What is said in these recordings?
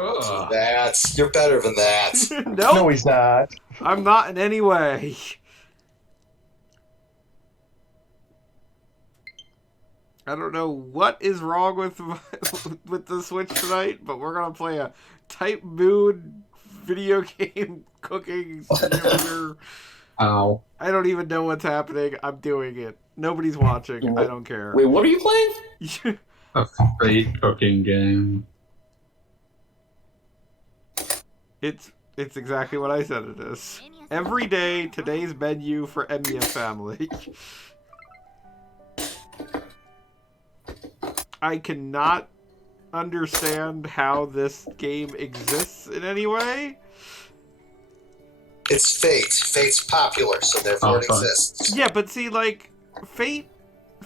Ugh. You're better than that. No, No, he's not. I'm not in any way. I don't know what is wrong with with the Switch tonight, but we're gonna play a Type Moon video game cooking simulator. Ow. I don't even know what's happening. I'm doing it. Nobody's watching. I don't care. Wait, what are you playing? A great cooking game. It's exactly what I said it is. Every day, today's menu for Emiya Family. I cannot understand how this game exists in any way. It's Fate. Fate's popular, so therefore it fine. exists. Yeah, but see, like, Fate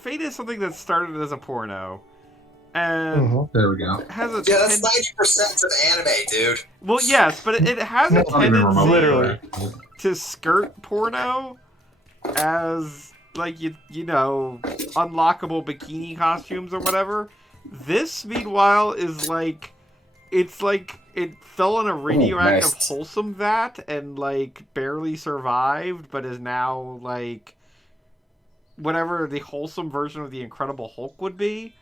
is something that started as a porno. And There we go. has a Yeah, that's 90% of anime, dude. well, yes, but it has a I don't even remember. tendency Literally. to skirt porno as, like, you know, unlockable bikini costumes or whatever. This, meanwhile, is like, it's like it fell in a radioactive nice. wholesome vat and, like, barely survived, but is now, like, whatever the wholesome version of the Incredible Hulk would be.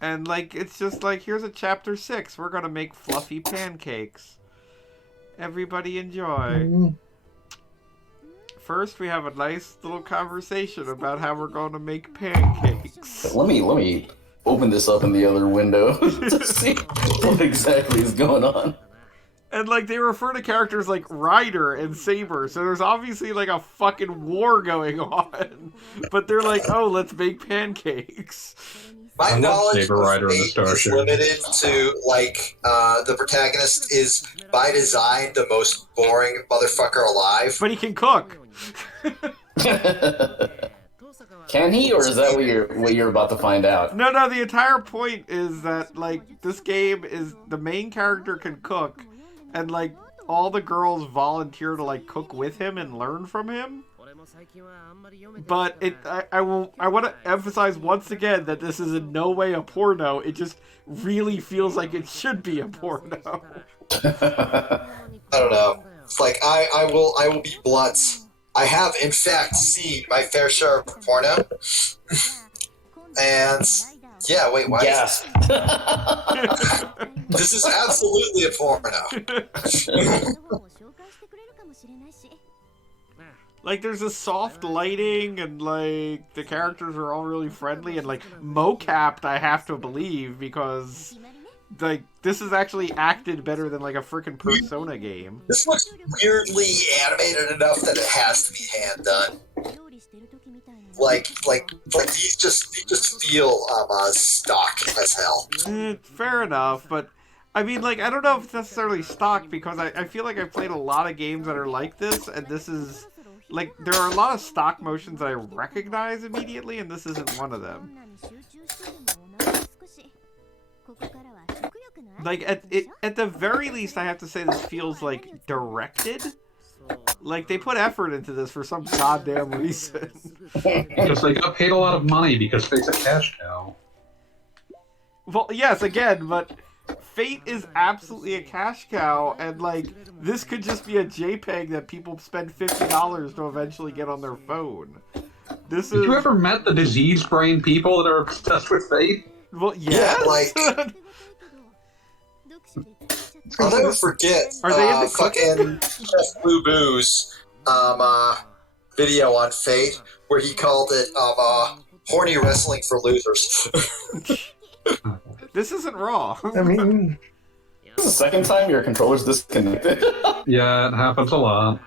And, like, it's just like, here's a chapter 6. We're gonna make fluffy pancakes. Everybody enjoy. First, we have a nice little conversation about how we're going to make pancakes. Let me open this up in the other window to see what exactly is going on. And, like, they refer to characters like Ryder and Saber, so there's obviously, like, a fucking war going on. But they're like, oh, let's make pancakes. My I love knowledge Saber of Rider and the Fate is Starship. limited to, like, the protagonist is, by design, the most boring motherfucker alive. But he can cook. Can he, or is that what you're about to find out? No, the entire point is that, like, this game is the main character can cook, and, like, all the girls volunteer to, like, cook with him and learn from him. But I want to emphasize once again that this is in no way a porno. It just really feels like it should be a porno. I don't know. It's like, I will be blunt. I have, in fact, seen my fair share of porno. And, yeah, wait, why? Gasp. This is absolutely a porno. Like, there's a soft lighting, and, like, the characters are all really friendly, and, like, mocapped, I have to believe, because, like, this is actually acted better than, like, a freaking Persona game. This looks weirdly animated enough that it has to be hand done. Like these just feel stock as hell. Fair enough, but I mean, like, I don't know if it's necessarily stock, because I feel like I've played a lot of games that are like this, and this is, like, there are a lot of stock motions that I recognize immediately, and this isn't one of them. Like, at the very least, I have to say this feels, like, directed. Like, they put effort into this for some goddamn reason. Because they got paid a lot of money because Fate's a cash cow. Well, yes, again, but Fate is absolutely a cash cow, and, like, this could just be a JPEG that people spend $50 to eventually get on their phone. This Did is... you ever met the disease brain people that are obsessed with Fate? Well, yes. Yeah, like... I'll never forget Are they into fucking Chef Blue Boo's video on Fate where he called it horny wrestling for losers. This isn't raw. I mean, This is the second time your controller's disconnected. Yeah, it happens a lot.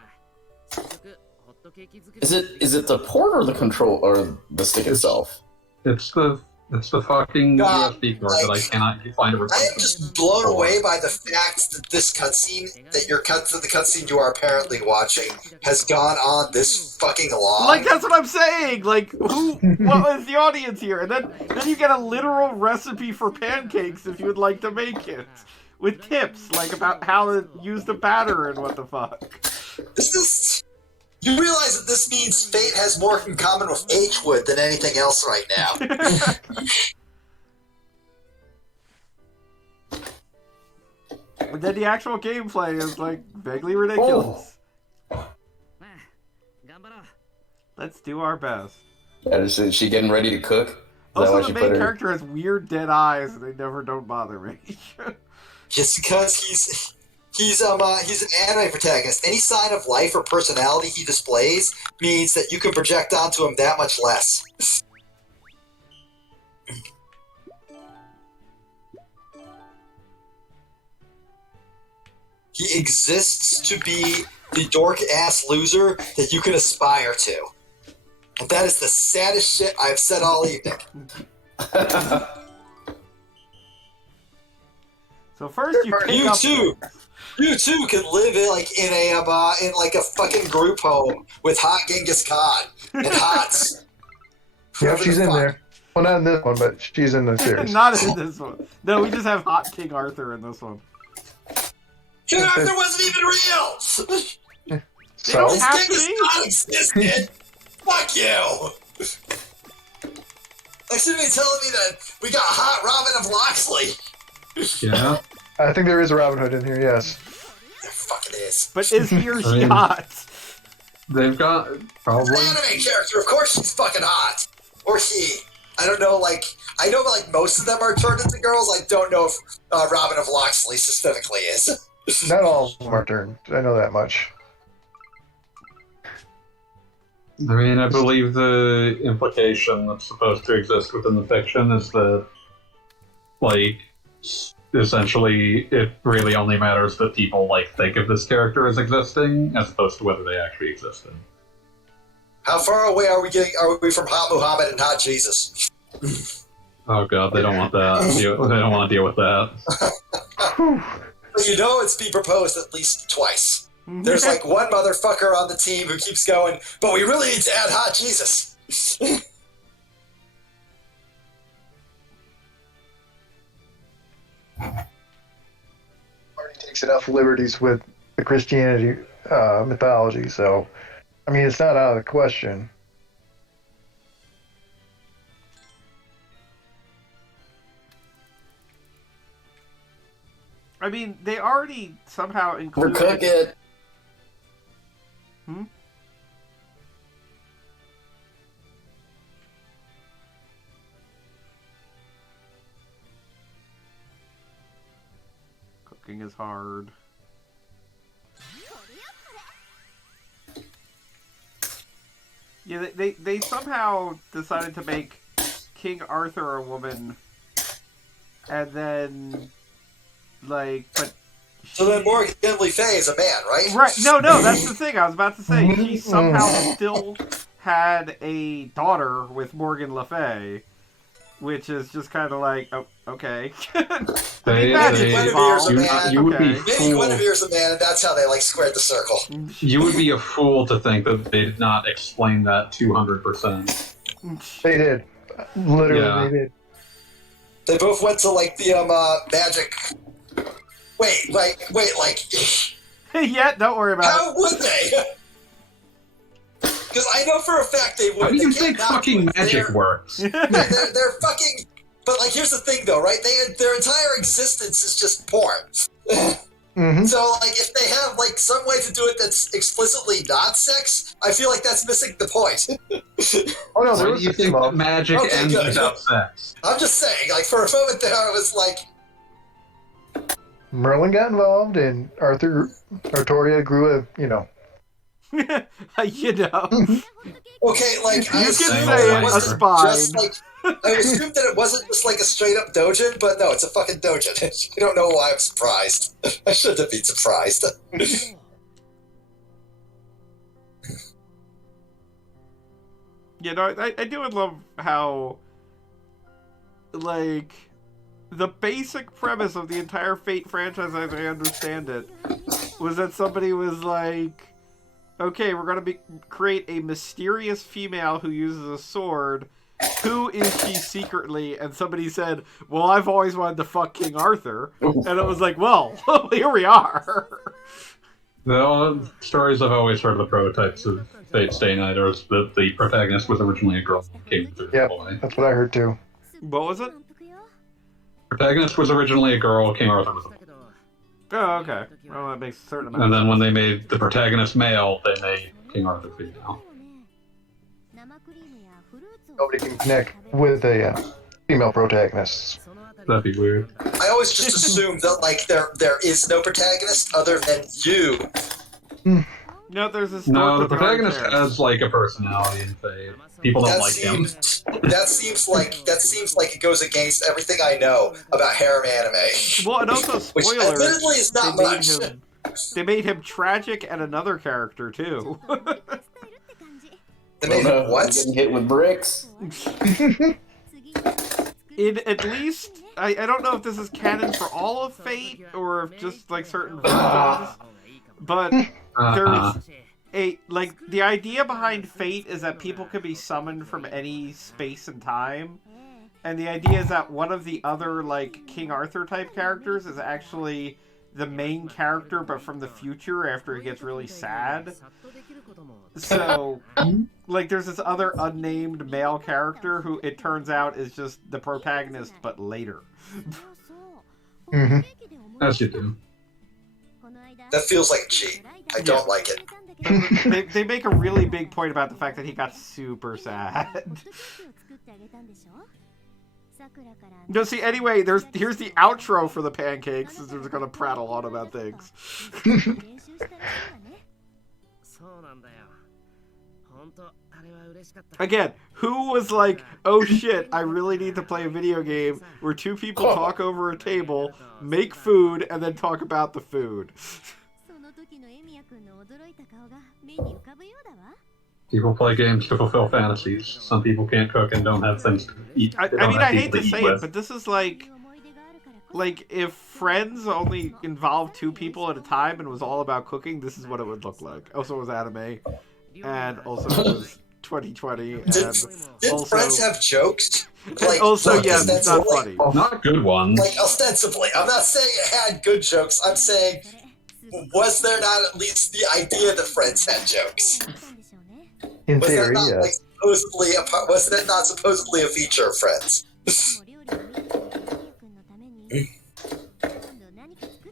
Is it the port or the control or the stick itself? It's the fucking God, USB cord that I cannot find a I am replacement just blown for. away by the fact that this cutscene, the cutscene you are apparently watching, has gone on this fucking long. Like, that's what I'm saying! Like, what is the audience here? And then you get a literal recipe for pancakes if you would like to make it. With tips, like, about how to use the batter and what the fuck. This is... You realize that this means Fate has more in common with H-Wood than anything else right now. But then the actual gameplay is like vaguely ridiculous. Let's do our best. Is she getting ready to cook? Is that Also, why the she main put her- character has weird dead eyes, and they never don't bother me. Just because he's an anime protagonist. Any sign of life or personality he displays means that you can project onto him that much less. He exists to be the dork-ass loser that you can aspire to. And that is the saddest shit I've said all evening. So first you pick You up... too can live in a fucking group home with hot Genghis Khan and hots. Yeah, Whoever she's the in fuck. there. Well, not in this one, but she's in the series. Not in this one. No, we just have Hot King Arthur in this one. King Arthur wasn't even real! So, don't have to Genghis be. Khan existed! Fuck you! Like, shouldn't be telling me that we got hot Robin of Locksley. Yeah. I think there is a Robin Hood in here, yes. There fucking is. But is he or I she mean- hot? They've got It's probably. an anime character, of course she's fucking hot. Or he. I don't know, I know, most of them are turned into girls. I don't know if Robin of Locksley specifically is. Not all of them are turned. I know that much. I mean, I believe the implication that's supposed to exist within the fiction is that, essentially, it really only matters that people, think of this character as existing, as opposed to whether they actually existed. How far away are we from Hot Muhammad and Hot Jesus? Oh god, they don't want that. They don't want to deal with that. But you know it's been proposed at least twice. There's one motherfucker on the team who keeps going, but we really need to add Hot Jesus. Already takes enough liberties with the Christianity mythology, so I mean it's not out of the question. I mean, they already somehow We're included... cooking. Hmm? Cooking is hard. Yeah, they somehow decided to make King Arthur a woman, and then, but... So then Morgan Le Fay is a man, right? Right, no, that's the thing I was about to say. She somehow still had a daughter with Morgan Le Fay, which is just kind of oh, okay. They, Magic's Guinevere's a you, man. you would be Okay. Maybe fool. Guinevere's a man, and that's how they squared the circle. You would be a fool to think that they did not explain that 200%. They did. Literally, Yeah. they did. They both went to the magic. Wait, Yeah, don't worry about how would they? Because I know for a fact they would. How do you They think can't not fucking do it. magic works? it. They're fucking. But here's the thing, though, right? Their entire existence is just porn. Mm-hmm. So, if they have, some way to do it that's explicitly not sex, I feel like that's missing the point. Oh no, there Why was do you some think that of magic Okay, ends good. without sex? I'm just saying, for a moment there, I was Merlin got involved, and Artoria grew a you know. okay, I You can assumed say that it, it a wasn't spine. just, I assumed that it wasn't just, a straight-up dojin, but no, it's a fucking dojin. I don't know why I'm surprised. I shouldn't have been surprised. You know, I do love how, the basic premise of the entire Fate franchise, as I understand it, was that somebody was like, okay, we're going to create a mysterious female who uses a sword. Who is she secretly? And somebody said, well, I've always wanted to fuck King Arthur. And it was like, well, here we are. The stories I've always heard of the prototypes of Fate Stay Night are that the protagonist was originally a girl who came through Yep. a boy. That's what I heard too. What was it? Protagonist was originally a girl, King Arthur was a boy. Oh, okay. Well, that makes a certain amount And of then sense. when they made the protagonist male, they made King Arthur female. Nobody can connect with a female protagonist. That'd be weird. I always just assumed that like there is no protagonist other than you. No, there's a No, stork the with the protagonist orange has like a personality in Fate. People don't like him. That seems like it goes against everything I know about harem anime. Well, and also Which spoiler. admittedly is not much. They made him tragic and another character too. They made him what? Getting hit with bricks. In at least, I don't know if this is canon for all of Fate or if just like certain versions, but there's the idea behind Fate is that people can be summoned from any space and time, and the idea is that one of the other like King Arthur type characters is actually the main character, but from the future after he gets really sad. So, like, there's this other unnamed male character who it turns out is just the protagonist, but later. Mm-hmm. As you do. That feels like a cheat. I don't like it. They make a really big point about the fact that he got super sad. No, see, anyway, here's the outro for the pancakes, since they're gonna prattle on about things. Again, who was like, oh shit, I really need to play a video game where two people talk over a table, make food, and then talk about the food? People play games to fulfill fantasies. Some people can't cook and don't have things to eat. I mean, I hate to say it, but this is like if Friends only involved two people at a time and was all about cooking, this is what it would look like. Also, it was anime, and also it was 2020, and Did also Friends have jokes? and also yes, it's not ostensibly? funny. Not good ones. Like ostensibly, I'm not saying it had good jokes. I'm saying, was there not at least the idea that Friends had jokes? In Was that theory, not yeah. like supposedly was that not supposedly a feature of Friends?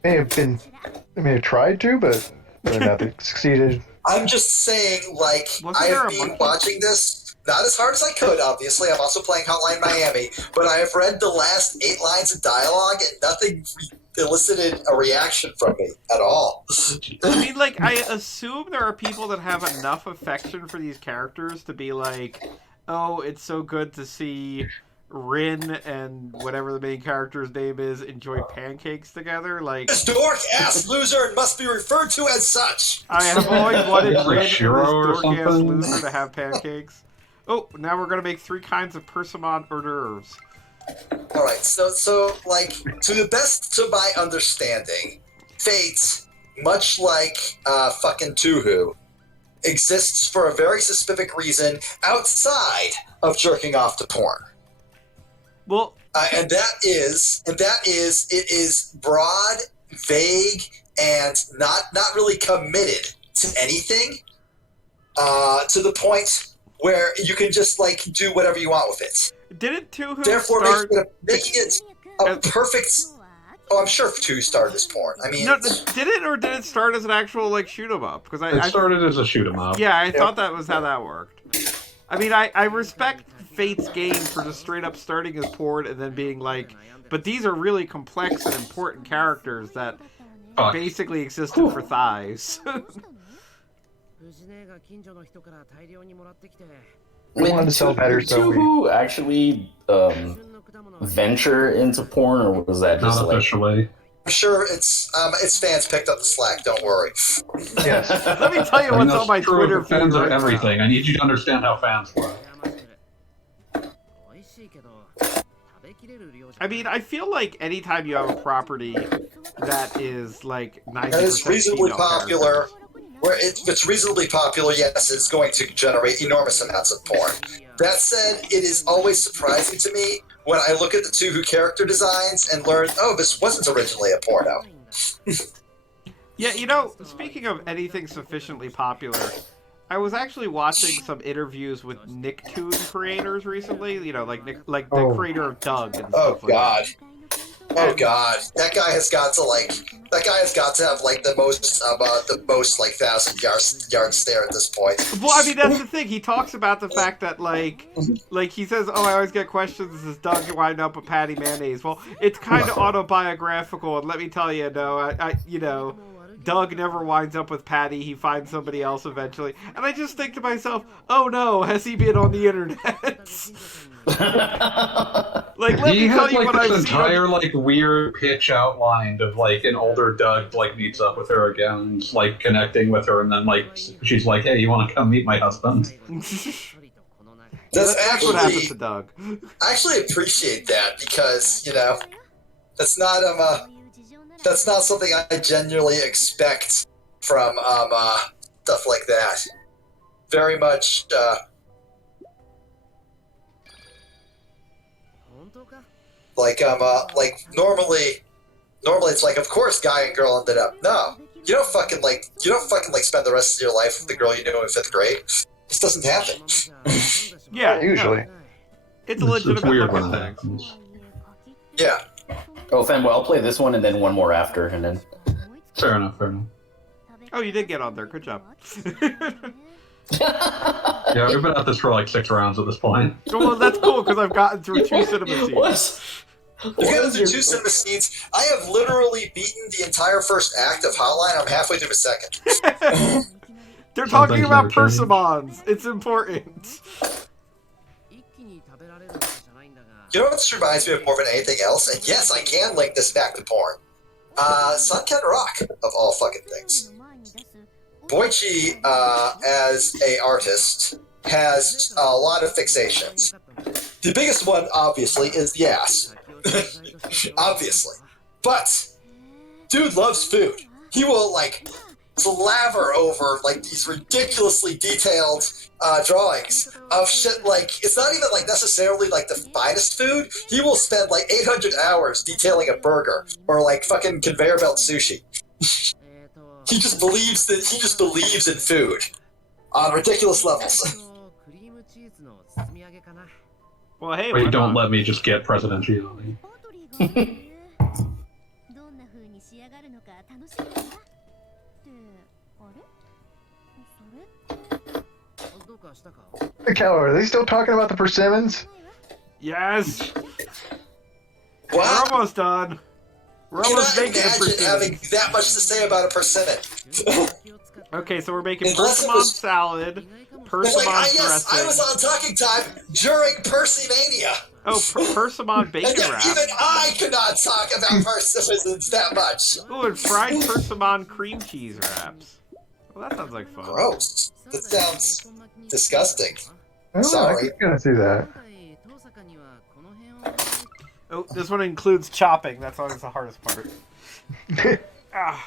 May have tried to, but nothing succeeded. I'm just saying, like, Wasn't I there have a been monkey? watching this, not as hard as I could, obviously. I'm also playing Hotline Miami, but I have read the last 8 lines of dialogue, and nothing elicited a reaction from me at all. I mean, like, I assume there are people that have enough affection for these characters to be like, oh, it's so good to see Rin and whatever the main character's name is enjoy pancakes together. Like, This dork ass loser must be referred to as such. I have always wanted Like Rin and this Shiro or dork-ass something? loser to have pancakes. Oh, now we're gonna make 3 kinds of persimmon hors d'oeuvres. All right, so like to the best of my understanding, Fate, much like fucking Tuhu, exists for a very specific reason outside of jerking off to porn. Well, And that is it is broad, vague, and not really committed to anything. To the point where you can just like do whatever you want with it. didn't Tuhu Therefore, start... making it a perfect. Oh, I'm sure 2 started as porn. I mean, No, did it start as an actual, like, shoot-'em-up? Because It started as a shoot 'em up. Yeah, I thought that was how that worked. I mean, I respect Fate's game for just straight up starting as porn and then being like, but these are really complex and important characters that Fuck. basically existed for thighs. We wanted to sell better, Did so we. Tuhu actually venture into porn, or was that just Not like? officially. I'm sure its fans picked up the slack. Don't worry. Yes. Let me tell you I mean, what's on that's my true Twitter of feed fans of right now. everything. I need you to understand how fans work. I mean, I feel like anytime you have a property that is like 90% That is reasonably female popular. characters- Where if it's reasonably popular, yes, it's going to generate enormous amounts of porn. That said, it is always surprising to me when I look at the Tuhu character designs and learn, oh, this wasn't originally a porno. Yeah, you know, speaking of anything sufficiently popular, I was actually watching some interviews with Nicktoon creators recently. You know, like the Oh. creator of Doug and Oh stuff like God. that. Oh God, that guy has got to have like the most like 1,000 yard stare at this point. Well, I mean, that's the thing. He talks about the fact that, like he says, "Oh, I always get questions. Does Doug wind up with Patty Mayonnaise?" Well, it's kind of autobiographical, and let me tell you, no, Doug never winds up with Patty. He finds somebody else eventually, and I just think to myself, "Oh no, has he been on the internet?" Like, let me tell you what I've this seen. entire like weird pitch outlined of like an older Doug like meets up with her again, and, like connecting with her, and then like she's like, "Hey, you want to come meet my husband?" That's That's what happens to Doug. I actually appreciate that because that's not something I genuinely expect from stuff like that. Very much. Like normally it's like, of course guy and girl ended up. No, you don't fucking spend the rest of your life with the girl you knew in 5th grade. This doesn't happen. Yeah, Usually. no. It's a legitimate it's weird look when at that things. happens. Yeah. Oh, fanboy, I'll play this one and then one more after, and then. Fair enough. Oh, you did get on there. Good job. Yeah, we've been at this for like 6 rounds at this point. Well, that's cool because I've gotten through 2 cinema scenes. What? You've gotten through 2 cinema scenes. I have literally beaten the entire first act of Hotline. I'm halfway through the second. They're talking things about never change. persimmons. It's important. You know what this reminds me of more than anything else? And yes, I can link this back to porn. Sunken Rock, of all fucking things. Boichi, as a artist, has a lot of fixations. The biggest one, obviously, is the ass. Obviously. But, dude loves food. He will, like, slaver over, like, these ridiculously detailed drawings of shit, like, it's not even, like, necessarily, like, the finest food. He will spend, like, 800 hours detailing a burger, or, like, fucking conveyor belt sushi. He just believes in food on ridiculous levels. Well, hey, Wait, why don't not? let me just get presidentiality. Hey, Keller, are they still talking about the persimmons? Yes. Wow. We're almost done. We're almost Cannot making a imagine having persimmon. that much to say about a persimmon. Okay, so we're making Unless it persimmon was- salad, It's persimmon like, yes, I dressing. was on Talking Time during Percy Mania. Oh, persimmon And bacon yet wrap. even I could not talk about persimmons that much. Oh, and fried persimmon cream cheese wraps. Well, that sounds like fun. Gross. That sounds disgusting. Oh, Sorry. I can kind of see that. Oh, this one includes chopping. That's always the hardest part. Ah.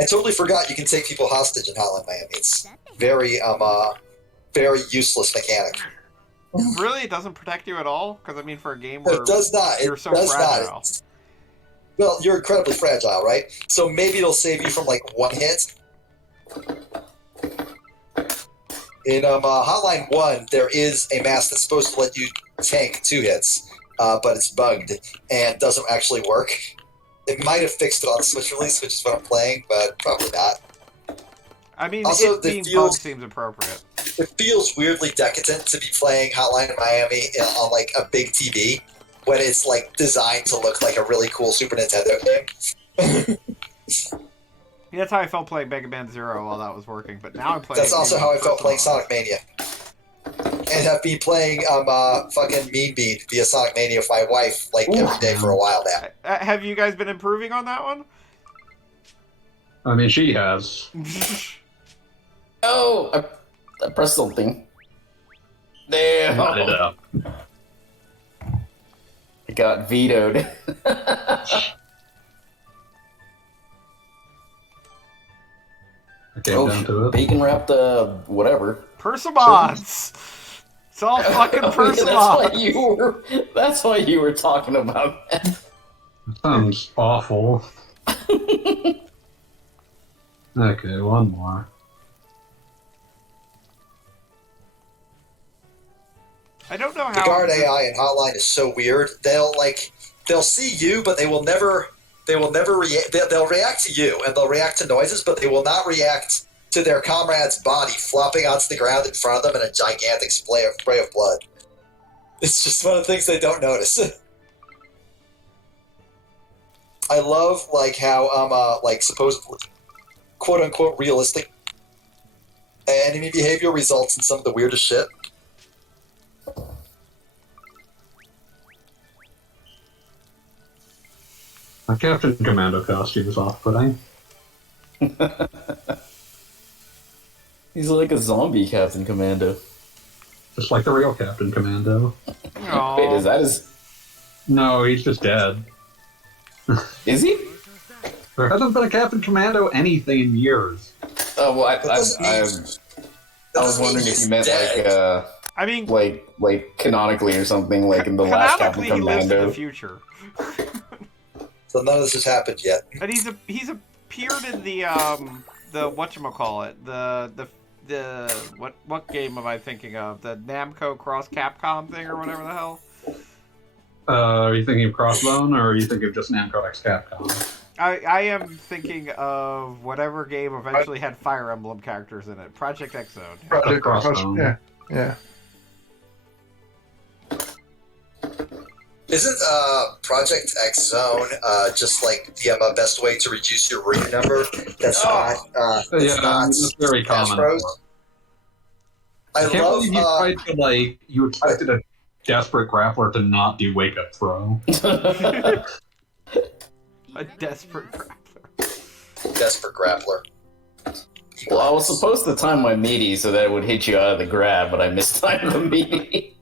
I totally forgot you can take people hostage in Hotline Miami. It's very useless mechanic. Really? It doesn't protect you at all? Because, I mean, for a game where It does not. you're It so does fragile. not. Well, you're incredibly fragile, right? So maybe it'll save you from like one hit. In Hotline 1, there is a mask that's supposed to let you tank 2 hits, but it's bugged and doesn't actually work. It might have fixed it on the Switch release, which is what I'm playing, but probably not. I mean, Also, it being it feels- bugged seems appropriate. It feels weirdly decadent to be playing Hotline Miami on like a big TV when it's like designed to look like a really cool Super Nintendo game. Yeah, that's how I felt playing Mega Man Zero while that was working, but now I'm playing... That's also how I felt playing Persimmon. Sonic Mania. And have been playing fucking Mean Bean via Sonic Mania with my wife like every day for a while now. Have you guys been improving on that one? I mean, she has. Oh, I pressed something. Damn. Got it up. It got vetoed. I came down to it. Bacon wrapped whatever. Persimmons! It's all fucking persimmons! That's why you were talking about that. That sounds awful. Okay, one more. I don't know The how... guard AI in Hotline is so weird. they'll see you, but they will never react. They'll react to you, and they'll react to noises, but they will not react to their comrade's body flopping onto the ground in front of them in a gigantic spray of blood. It's just one of the things they don't notice. I love like how like supposedly quote unquote realistic enemy behavior results in some of the weirdest shit. My Captain Commando costume is off-putting. He's like a zombie Captain Commando. Just like the real Captain Commando. Wait, is that his... No, he's just dead. Is he? There hasn't been a Captain Commando anything in years. Oh, well, I mean was wondering if you meant dead. like, I mean, like canonically or something, like in the last Captain canonically, he lives in Commando. the future. So none of this has happened yet. And he's appeared in the whatchamacallit, the what game am I thinking of? The Namco Cross Capcom thing or whatever the hell? Are you thinking of Crossbone, or are you thinking of just Namco X Capcom? I am thinking of whatever game eventually had Fire Emblem characters in it. Project X Zone. Project Crossbone. Yeah. Isn't Project X Zone just like the best way to reduce your ring number? That's not. It's very common. Bros. I can't love. believe you tried to, like, you expected a desperate grappler to not do wake up throw. A desperate grappler. Desperate grappler. Well, I was supposed to time my meaty so that it would hit you out of the grab, but I mistimed the meaty.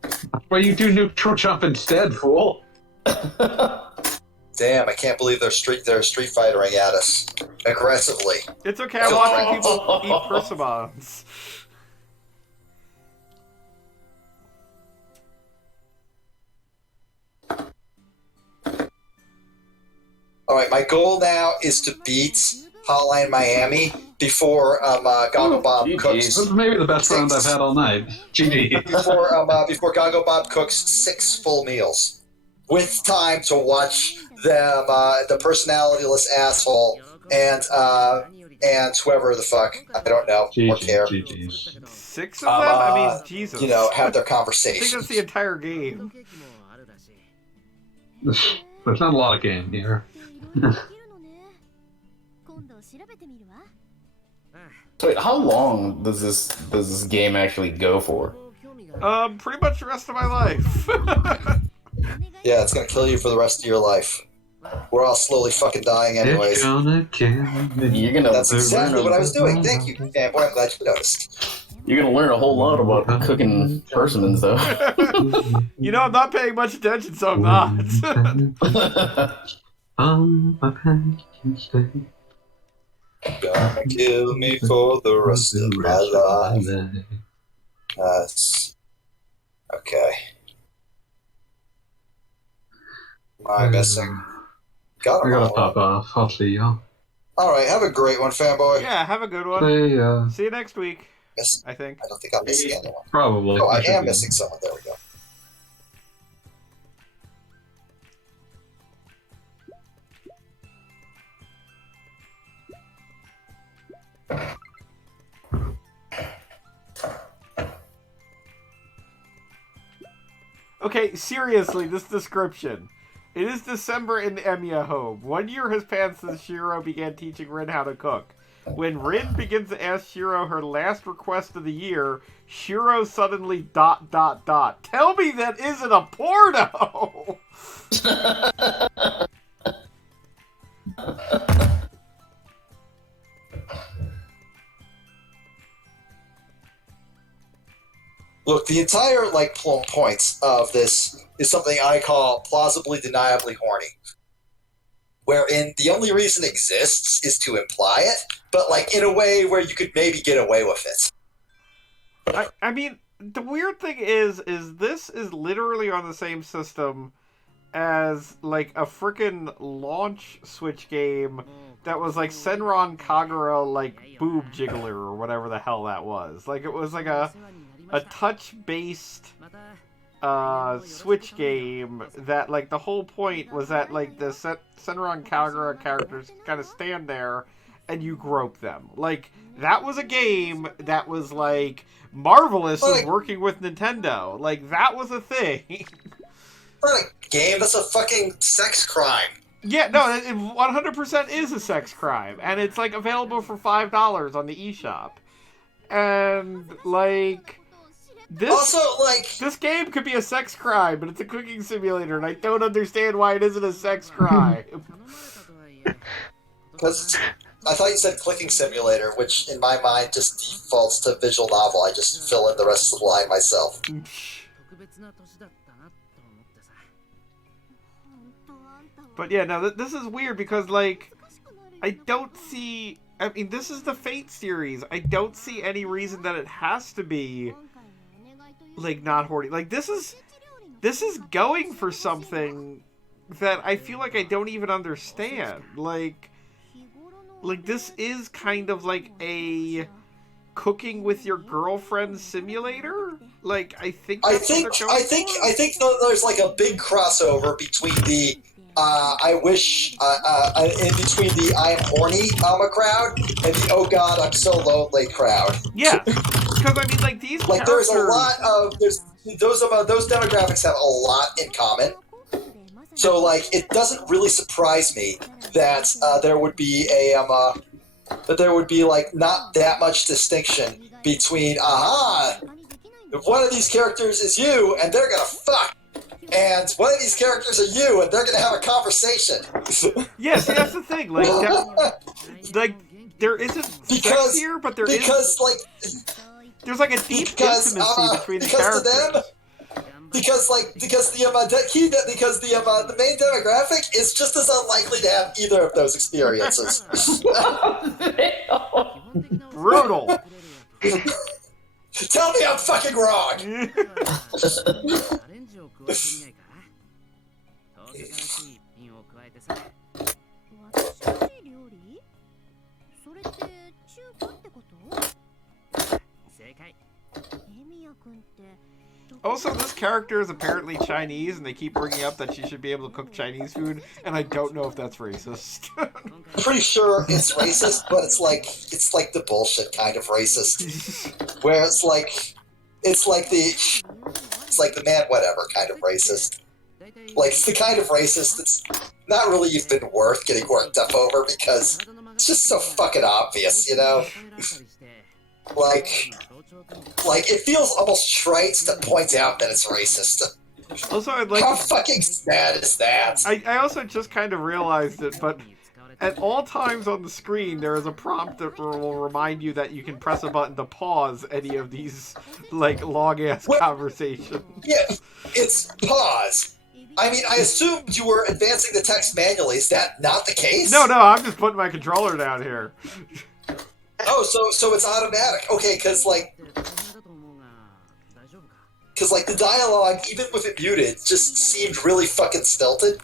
Well, you do neutral jump instead, fool. Damn! I can't believe they're street fightering at us aggressively. It's okay. I'm watching people eat persimmons. All right, my goal now is to beat Hotline Miami before Goggle Bob cooks. This is maybe the best round I've had all night. GG. Before Goggle Bob cooks 6 full meals, with time to watch them, the personalityless asshole and whoever the fuck I don't know or care. GG's. 6 of them? I mean, Jesus. You know, have their I think conversation. that's the entire game. There's not a lot of game here. Wait, how long does this game actually go for? Pretty much the rest of my life. Yeah, it's gonna kill you for the rest of your life. We're all slowly fucking dying anyways. It's gonna kill me. You're gonna That's exactly what I was doing. Thank you, fanboy. I'm glad you noticed. You're gonna learn a whole lot about cooking persimmons, though. You know, I'm not paying much attention, so I'm not. On my pancake day. Gonna kill me for the rest of my life. That's okay. Am I missing? Got I gotta him. pop off. I'll see y'all. All right, have a great one, fanboy. Yeah, have a good one. Hey, See you next week, Miss- I think. I don't think I'm missing anyone. probably. Oh, I should am be. missing someone. There we go. Okay, seriously, this description. It is December in Emiya home. 1 year has passed since Shiro began teaching Rin how to cook. When Rin begins to ask Shiro her last request of the year, Shiro suddenly ... Tell me that isn't a porno! Look, the entire points of this is something I call plausibly deniably horny, wherein the only reason it exists is to imply it, but in a way where you could maybe get away with it. I mean, the weird thing is this is literally on the same system as a frickin' launch Switch game that was Senran Kagura boob jiggler or whatever the hell that was. It was a touch-based Switch game that, like, the whole point was that, like, the Senran Kagura characters kind of stand there and you grope them. Like, that was a game that was, like, marvelous in working with Nintendo. Like, that was a thing. Not a game, that's a fucking sex crime. Yeah, no, it 100% is a sex crime. And it's, like, available for $5 on the eShop. And, like... This game could be a sex crime, but it's a cooking simulator, and I don't understand why it isn't a sex crime. Because I thought you said clicking simulator, which in my mind just defaults to visual novel. I just fill in the rest of the line myself. But yeah, no, this is weird because, like, I don't see... I mean, this is the Fate series. I don't see any reason that it has to be... like, not horny. Like, this is going for something that I feel like I don't even understand. Like this is kind of like a cooking with your girlfriend simulator. Like, I think there's like a big crossover between the in between the I am horny crowd and the oh god I'm so lonely crowd. Yeah, because I mean, like, these like characters... there's a lot of those demographics have a lot in common. So like it doesn't really surprise me that there would be like not that much distinction between if one of these characters is you and they're gonna fuck. And one of these characters are you, and they're gonna have a conversation. Yeah, see, that's the thing. Like, there isn't sex here, but there's like a deep intimacy between the characters. To them, because the main demographic is just as unlikely to have either of those experiences. Brutal. Tell me I'm fucking wrong. Also, this character is apparently Chinese, and they keep bringing up that she should be able to cook Chinese food, and I don't know if that's racist. Pretty sure it's racist, but it's like the bullshit kind of racist, where it's like the man whatever kind of racist. Like, it's the kind of racist that's not really even worth getting worked up over because it's just so fucking obvious, you know? Like it feels almost trite to point out that it's racist. Also, how fucking sad is that? I also just kind of realized it, but at all times on the screen, there is a prompt that will remind you that you can press a button to pause any of these, like, long-ass conversations. Yeah, it's pause. I mean, I assumed you were advancing the text manually. Is that not the case? No, I'm just putting my controller down here. Oh, so it's automatic. Okay, because the dialogue, even with it muted, just seemed really fucking stilted.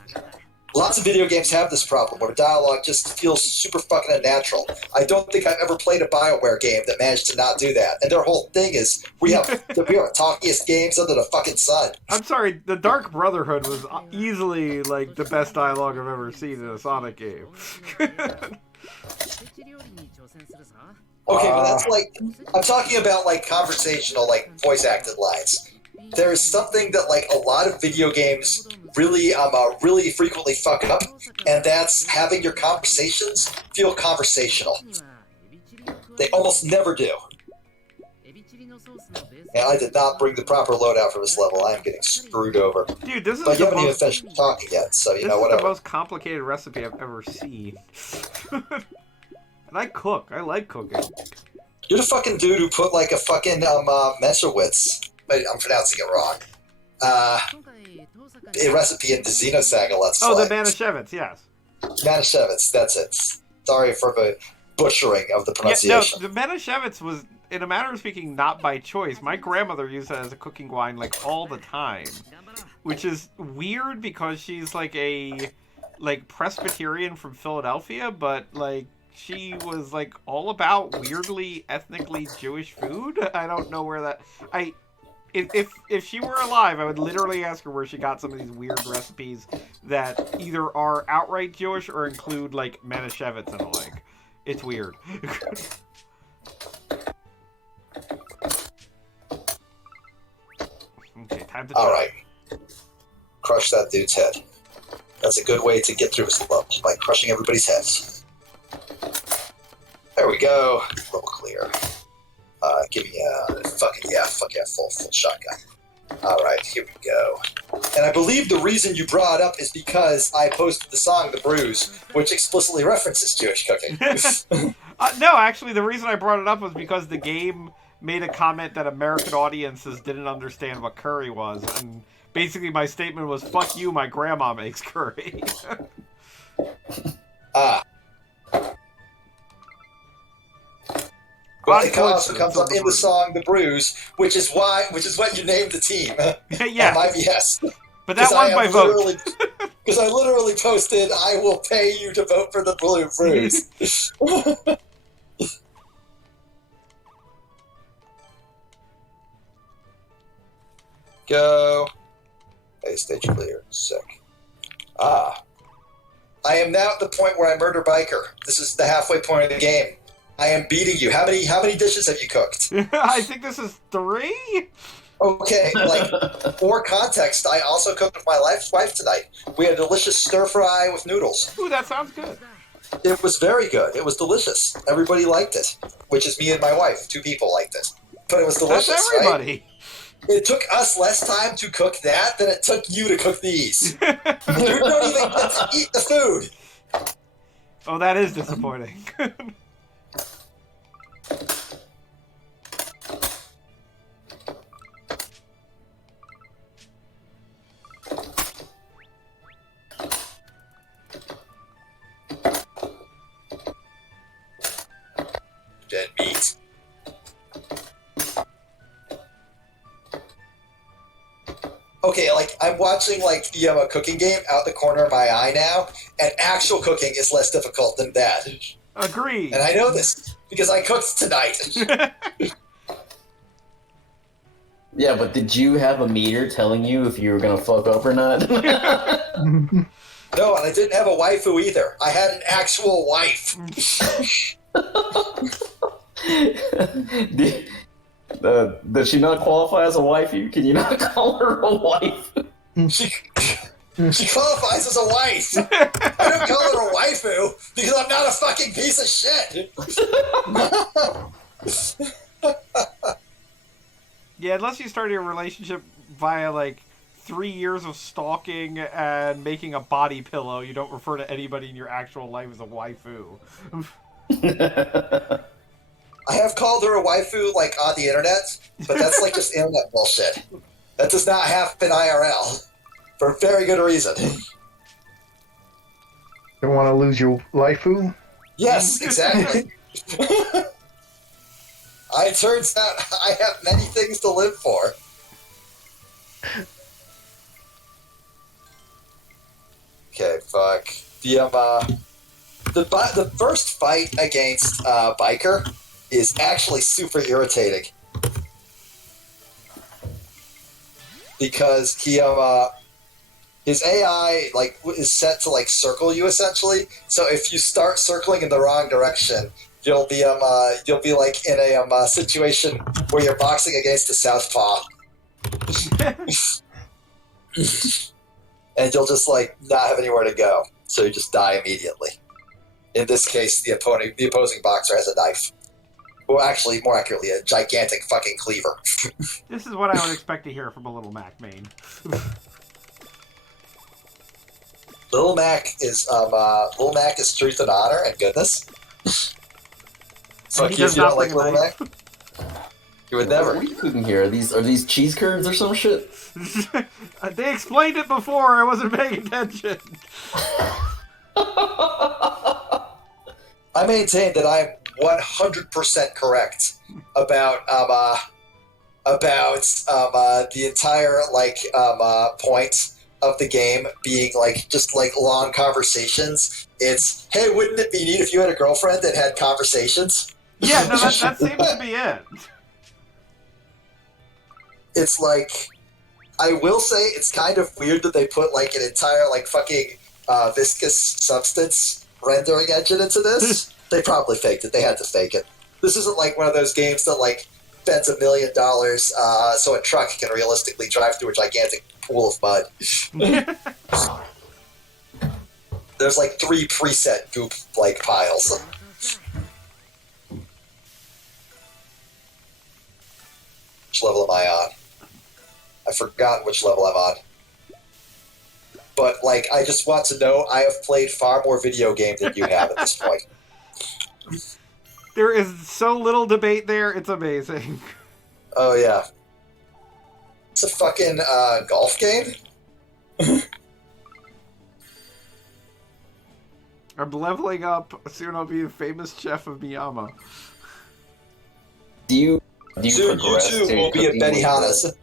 Lots of video games have this problem, where dialogue just feels super fucking unnatural. I don't think I've ever played a BioWare game that managed to not do that. And their whole thing is, we are the talkiest games under the fucking sun. I'm sorry, the Dark Brotherhood was easily, like, the best dialogue I've ever seen in a Sonic game. Okay, but that's like, I'm talking about like conversational, like voice acted lines. There is something that like a lot of video games really frequently fuck up, and that's having your conversations feel conversational. They almost never do. And I did not bring the proper loadout for this level. I am getting screwed over. Dude, this is but you haven't even finished talking yet, so you know whatever. This is the most complicated recipe I've ever seen. And I cook. I like cooking. You're the fucking dude who put like a fucking Messerwitz. I'm pronouncing it wrong. A recipe in the Xenosaga Let's Play. Oh, the Manischewitz, yes. Manischewitz, that's it. Sorry for the butchering of the pronunciation. Yeah, no, the Manischewitz was, in a manner of speaking, not by choice. My grandmother used that as a cooking wine like all the time, which is weird because she's like a Presbyterian from Philadelphia, but like she was like all about weirdly ethnically Jewish food. I don't know where that if she were alive, I would literally ask her where she got some of these weird recipes that either are outright Jewish or include like Manischewitz and the like. It's weird. Okay, time to. All right, crush that dude's head. That's a good way to get through his level, by crushing everybody's heads. There we go. A little clear. Give me a fuck yeah, full shotgun. All right, here we go. And I believe the reason you brought up is because I posted the song "The Bruise," which explicitly references Jewish cooking. No, actually, the reason I brought it up was because the game made a comment that American audiences didn't understand what curry was, and basically my statement was, "Fuck you, my grandma makes curry." Well, it also comes up in the song "The Bruise," which is what you named the team. Yeah. My yes. But that was my vote. Because I literally posted, "I will pay you to vote for the Blue Bruise." Go. Hey, stage clear. Sick. I am now at the point where I murder Biker. This is the halfway point of the game. I am beating you. How many dishes have you cooked? I think this is 3. Okay, like, for context, I also cooked with my wife tonight. We had a delicious stir fry with noodles. Ooh, that sounds good. It was very good. It was delicious. Everybody liked it, which is me and my wife. 2 people liked it. But it was delicious, That's everybody. Right? It took us less time to cook that than it took you to cook these. You don't even get to eat the food. Oh, that is disappointing. Dead meat. Okay, like, I'm watching, like, the cooking game out the corner of my eye now, and actual cooking is less difficult than that. Agreed. And I know this, because I cooked tonight. Yeah, but did you have a meter telling you if you were gonna fuck up or not? No, and I didn't have a waifu either. I had an actual wife. Does she not qualify as a waifu? Can you not call her a wife? She qualifies as a wife. I don't call her a waifu because I'm not a fucking piece of shit. Yeah, unless you started your relationship via, like, 3 years of stalking and making a body pillow, you don't refer to anybody in your actual life as a waifu. I have called her a waifu, like, on the internet, but that's, like, just internet bullshit. That does not happen IRL. For very good reason. Don't want to lose your waifu? Yes, exactly. It turns out I have many things to live for. Okay, fuck. The first fight against Biker is actually super irritating. Because his AI like is set to like circle you essentially. So if you start circling in the wrong direction, you'll be like in a situation where you're boxing against a southpaw. And you'll just like not have anywhere to go. So you just die immediately. In this case, the opposing boxer has a knife. Well, actually, more accurately, a gigantic fucking cleaver. This is what I would expect to hear from a Little Mac main. Little Mac is truth and honor and goodness. Fuck He you does if you not don't like bring a Little knife. Mac. You would never. What are you cooking here? Are these cheese curds or some shit? They explained it before. I wasn't paying attention. I maintain that I'm 100% correct about the entire point of the game being like just like long conversations. It's, hey, wouldn't it be neat if you had a girlfriend that had conversations? Yeah, no, that seems to be it. it's like, I will say it's kind of weird that they put like an entire like fucking viscous substance rendering engine into this. They probably faked it. They had to fake it. This isn't like one of those games that like spends $1 million so a truck can realistically drive through a gigantic pool of mud. There's like 3 preset goop like piles. Which level am I on? I've forgotten which level I'm on. But, like, I just want to know I have played far more video game than you have at this point. There is so little debate there, it's amazing. Oh, yeah. It's a fucking golf game? I'm leveling up, soon I'll be a famous chef of Miyama. Do you Soon you progress too to will be a cooking Benihana's.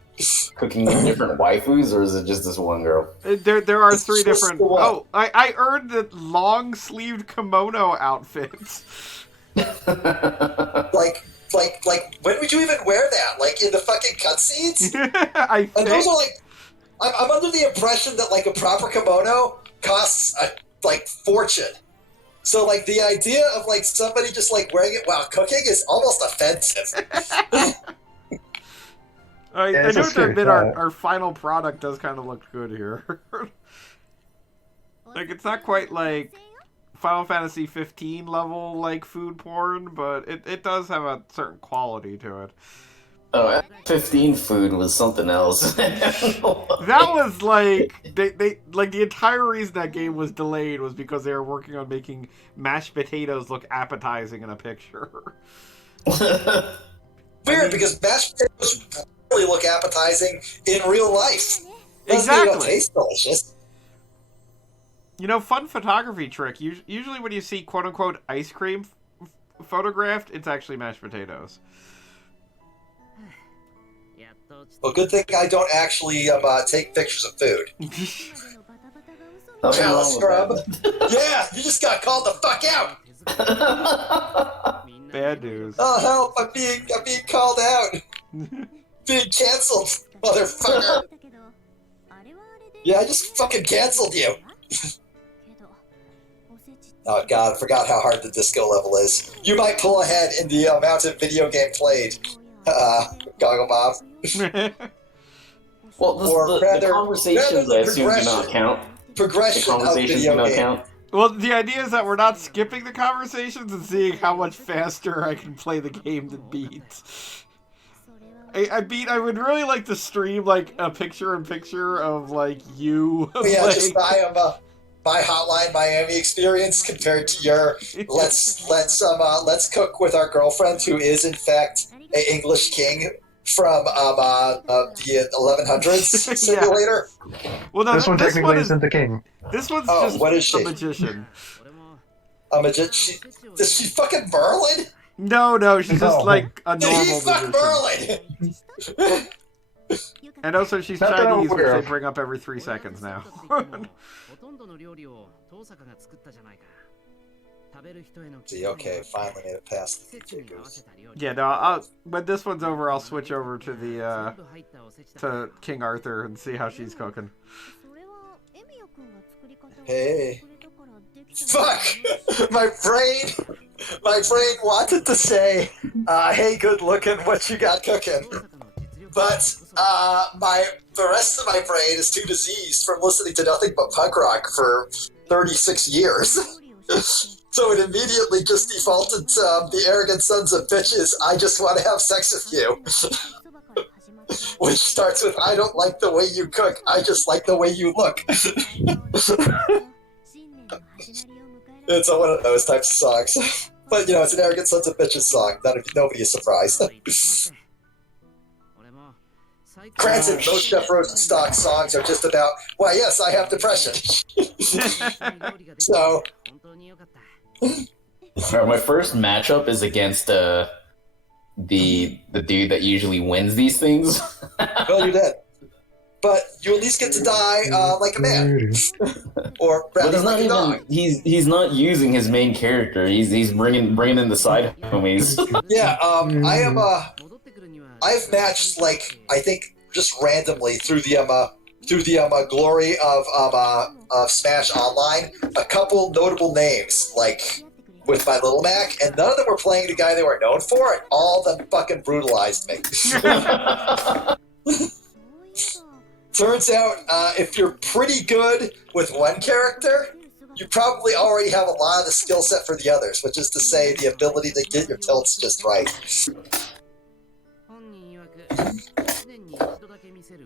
cooking with different waifus, or is it just this one girl? There are It's 3 just different... the one. Oh, I earned the long-sleeved kimono outfits. Like, when would you even wear that? Like, in the fucking cutscenes? I And think... those are like... I'm under the impression that, like, a proper kimono costs, like, fortune. So, like, the idea of, like, somebody just, like, wearing it while cooking is almost offensive. I it's know a to scary admit thought. our final product does kind of look good here. Like, it's not quite like Final Fantasy 15 level like food porn, but it does have a certain quality to it. Oh, 15 food was something else. That was like they like the entire reason that game was delayed was because they were working on making mashed potatoes look appetizing in a picture. Weird, because mashed potatoes really look appetizing in real life. Doesn't mean they don't Exactly. taste delicious. You know, fun photography trick. Usually when you see quote-unquote ice cream photographed, it's actually mashed potatoes. Well, good thing I don't actually take pictures of food. Nothing wrong Callous with scrub. that. Yeah, you just got called the fuck out. Bad news. Oh help! I'm being called out. Being canceled, motherfucker. Yeah, I just fucking canceled you. Oh god, I forgot how hard the disco level is. You might pull ahead in the amount of video game played. Goggle Bob. Well, Or the rather conversations, I the assume, do not count. The Progression of conversations do video not game. count. Well, the idea is that we're not skipping the conversations and seeing how much faster I can play the game than Beats. I would really like to stream like a picture-in-picture of like you. Yeah, like, just my Hotline Miami experience compared to your let's cook with our girlfriend who is in fact an English king from the 1100s simulator. Well, no, This one technically one is, isn't the king. this one's Oh, just what is a she? magician. Is she fucking Merlin? No, she's just No. like a Did normal he fuck magician. Merlin? And also, she's Not that I'm Chinese, which aware they of. bring up every 3 seconds now. See, okay, finally made it past the figures. Yeah, no. When this one's over, I'll switch over to the to King Arthur and see how she's cooking. Hey. Fuck! My brain wanted to say, hey, good looking, what you got cooking? But the rest of my brain is too diseased from listening to nothing but punk rock for 36 years. So it immediately just defaulted to the arrogant sons of bitches, I just want to have sex with you. Which starts with, I don't like the way you cook, I just like the way you look. It's one of those types of songs. But, you know, it's an arrogant sons of bitches song. Nobody is surprised. Granted, most Jeff Rosenstock songs are just about, well, yes, I have depression. So, Alright, my first matchup is against the dude that usually wins these things. well, you're dead. But you at least get to die like a man. Or But rather, he's not like a dog. even he's not using his main character. He's bringing in the side homies. Yeah, I've matched, like, I think just randomly through the glory of Smash Online, a couple notable names like with my Little Mac, and none of them were playing the guy they were known for, and all of them fucking brutalized me. Turns out, if you're pretty good with one character, you probably already have a lot of the skill set for the others, which is to say, the ability to get your tilts just right.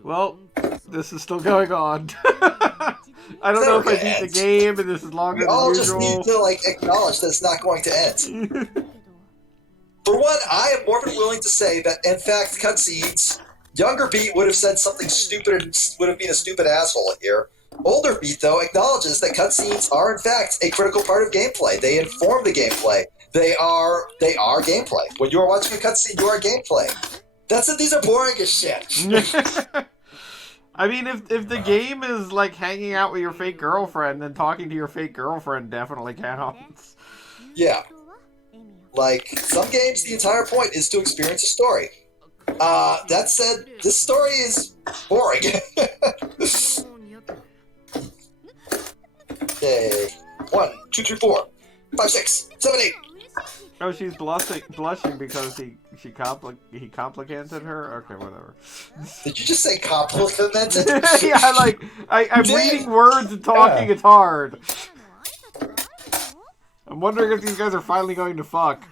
Well, this is still going on. I don't know if I beat the game, and this is longer We than all usual. just need to acknowledge that it's not going to end. For one, I am more than willing to say that, in fact, cutscenes. Younger Beat would have said something stupid and would have been a stupid asshole here. Older Beat, though, acknowledges that cutscenes are, in fact, a critical part of gameplay. They inform the gameplay. They are gameplay. When you are watching a cutscene, you are gameplay. These are boring as shit. I mean, if the game is like hanging out with your fake girlfriend, then talking to your fake girlfriend definitely counts. Yeah. Like, some games, the entire point is to experience a story. That said, this story is boring. Okay. 1, 2, 3, 4, 5, 6, 7, 8. Oh, she's blushing because he complicated her? Okay, whatever. Did you just say complimented? Yeah, I'm reading words and talking, it's hard. I'm wondering if these guys are finally going to fuck.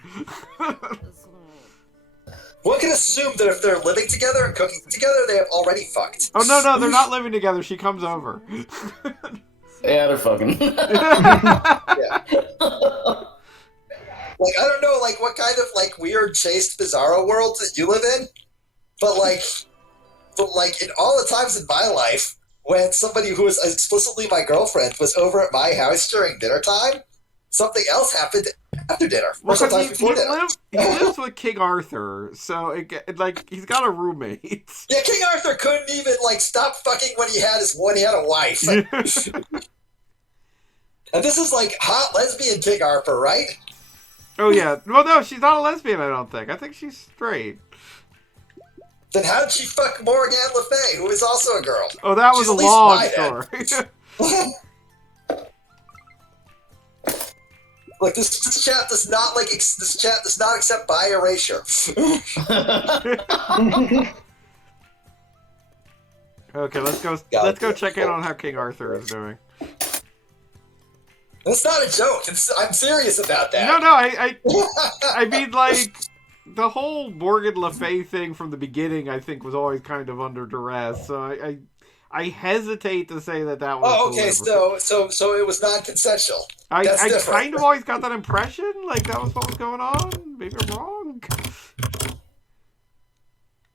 One can assume that if they're living together and cooking together, they have already fucked. Oh, no, they're not living together. She comes over. Yeah, they're fucking. Yeah. Like, I don't know, what kind of, weird, chaste, bizarro world that you live in, but, in all the times in my life when somebody who was explicitly my girlfriend was over at my house during dinner time, something else happened after dinner, or sometimes before dinner. He lives with King Arthur, so, he's got a roommate. Yeah, King Arthur couldn't even, stop fucking when he had a wife. And this is, hot lesbian King Arthur, right? Oh, yeah. Well, no, she's not a lesbian, I don't think. I think she's straight. Then how did she fuck Morgan Le Fay, who is also a girl? Oh, that was She's a at least long white-head. story. Look, this chat does not accept bi erasure. Okay, let's go check in on how King Arthur is doing. That's not a joke. I'm serious about that. No, I mean, the whole Morgan Le Fay thing from the beginning, I think, was always kind of under duress. So I hesitate to say that was. Oh, okay. So it was non-consensual. I different. kind of always got that impression, that was what was going on. Maybe I'm wrong.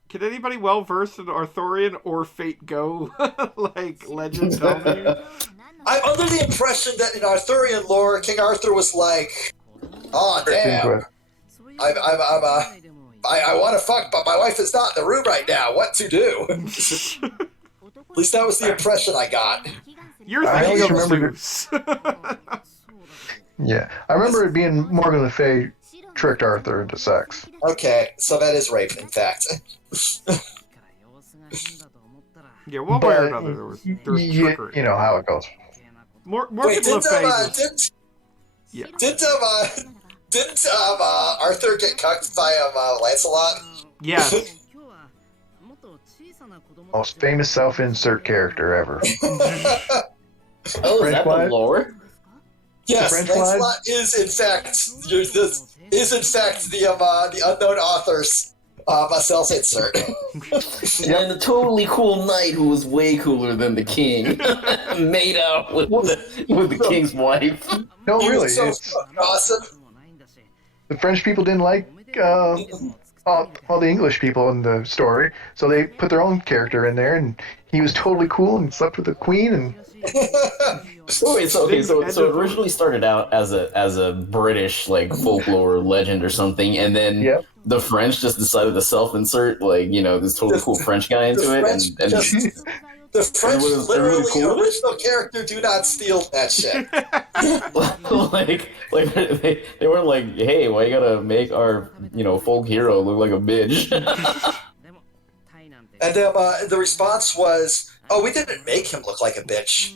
Can anybody well versed in Arthurian or Fate Go legend tell me? I'm under the impression that in Arthurian lore, King Arthur was like, "Oh damn, I want to fuck, but my wife is not in the room right now. What to do?" At least that was the impression I got. You're thinking of Zeus. Yeah, I remember it being Morgan Le Fay tricked Arthur into sex. Okay, so that is rape, in fact. Yeah, one way or another, there was trickery. You know how it goes. Morgan Wait, Le Fay didn't Arthur get cucked by Lancelot? Yes. Most famous self-insert character ever. Oh, is that the lore? Yes, French Lancelot is in fact the unknown author's self-insert. And the totally cool knight who was way cooler than the king made out with the king's wife. No, He really. was so fucking awesome. The French people didn't like all the English people in the story, so they put their own character in there, and he was totally cool and slept with the queen. And So it originally started out as a British folklore legend or something, and then Yep. the French just decided to self-insert this totally cool French guy into it, The French Everyone was literally cool with it? original character do not steal that shit. they weren't like, hey, why you gotta make our folk hero look like a bitch? And the response was, "Oh, we didn't make him look like a bitch.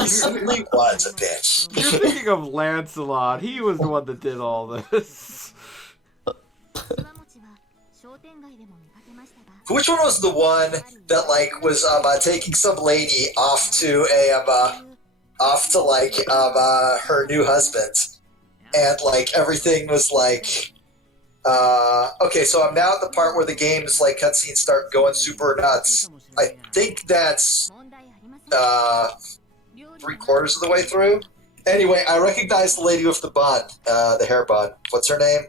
He simply was a bitch." You're thinking of Lancelot. He was the one that did all this. Which one was the one that like was taking some lady off to her new husband, and like everything was like, okay, so I'm now at the part where the game's like cutscenes start going super nuts. I think that's 3/4 of the way through. Anyway, I recognize the lady with the bun, the hair bun. What's her name?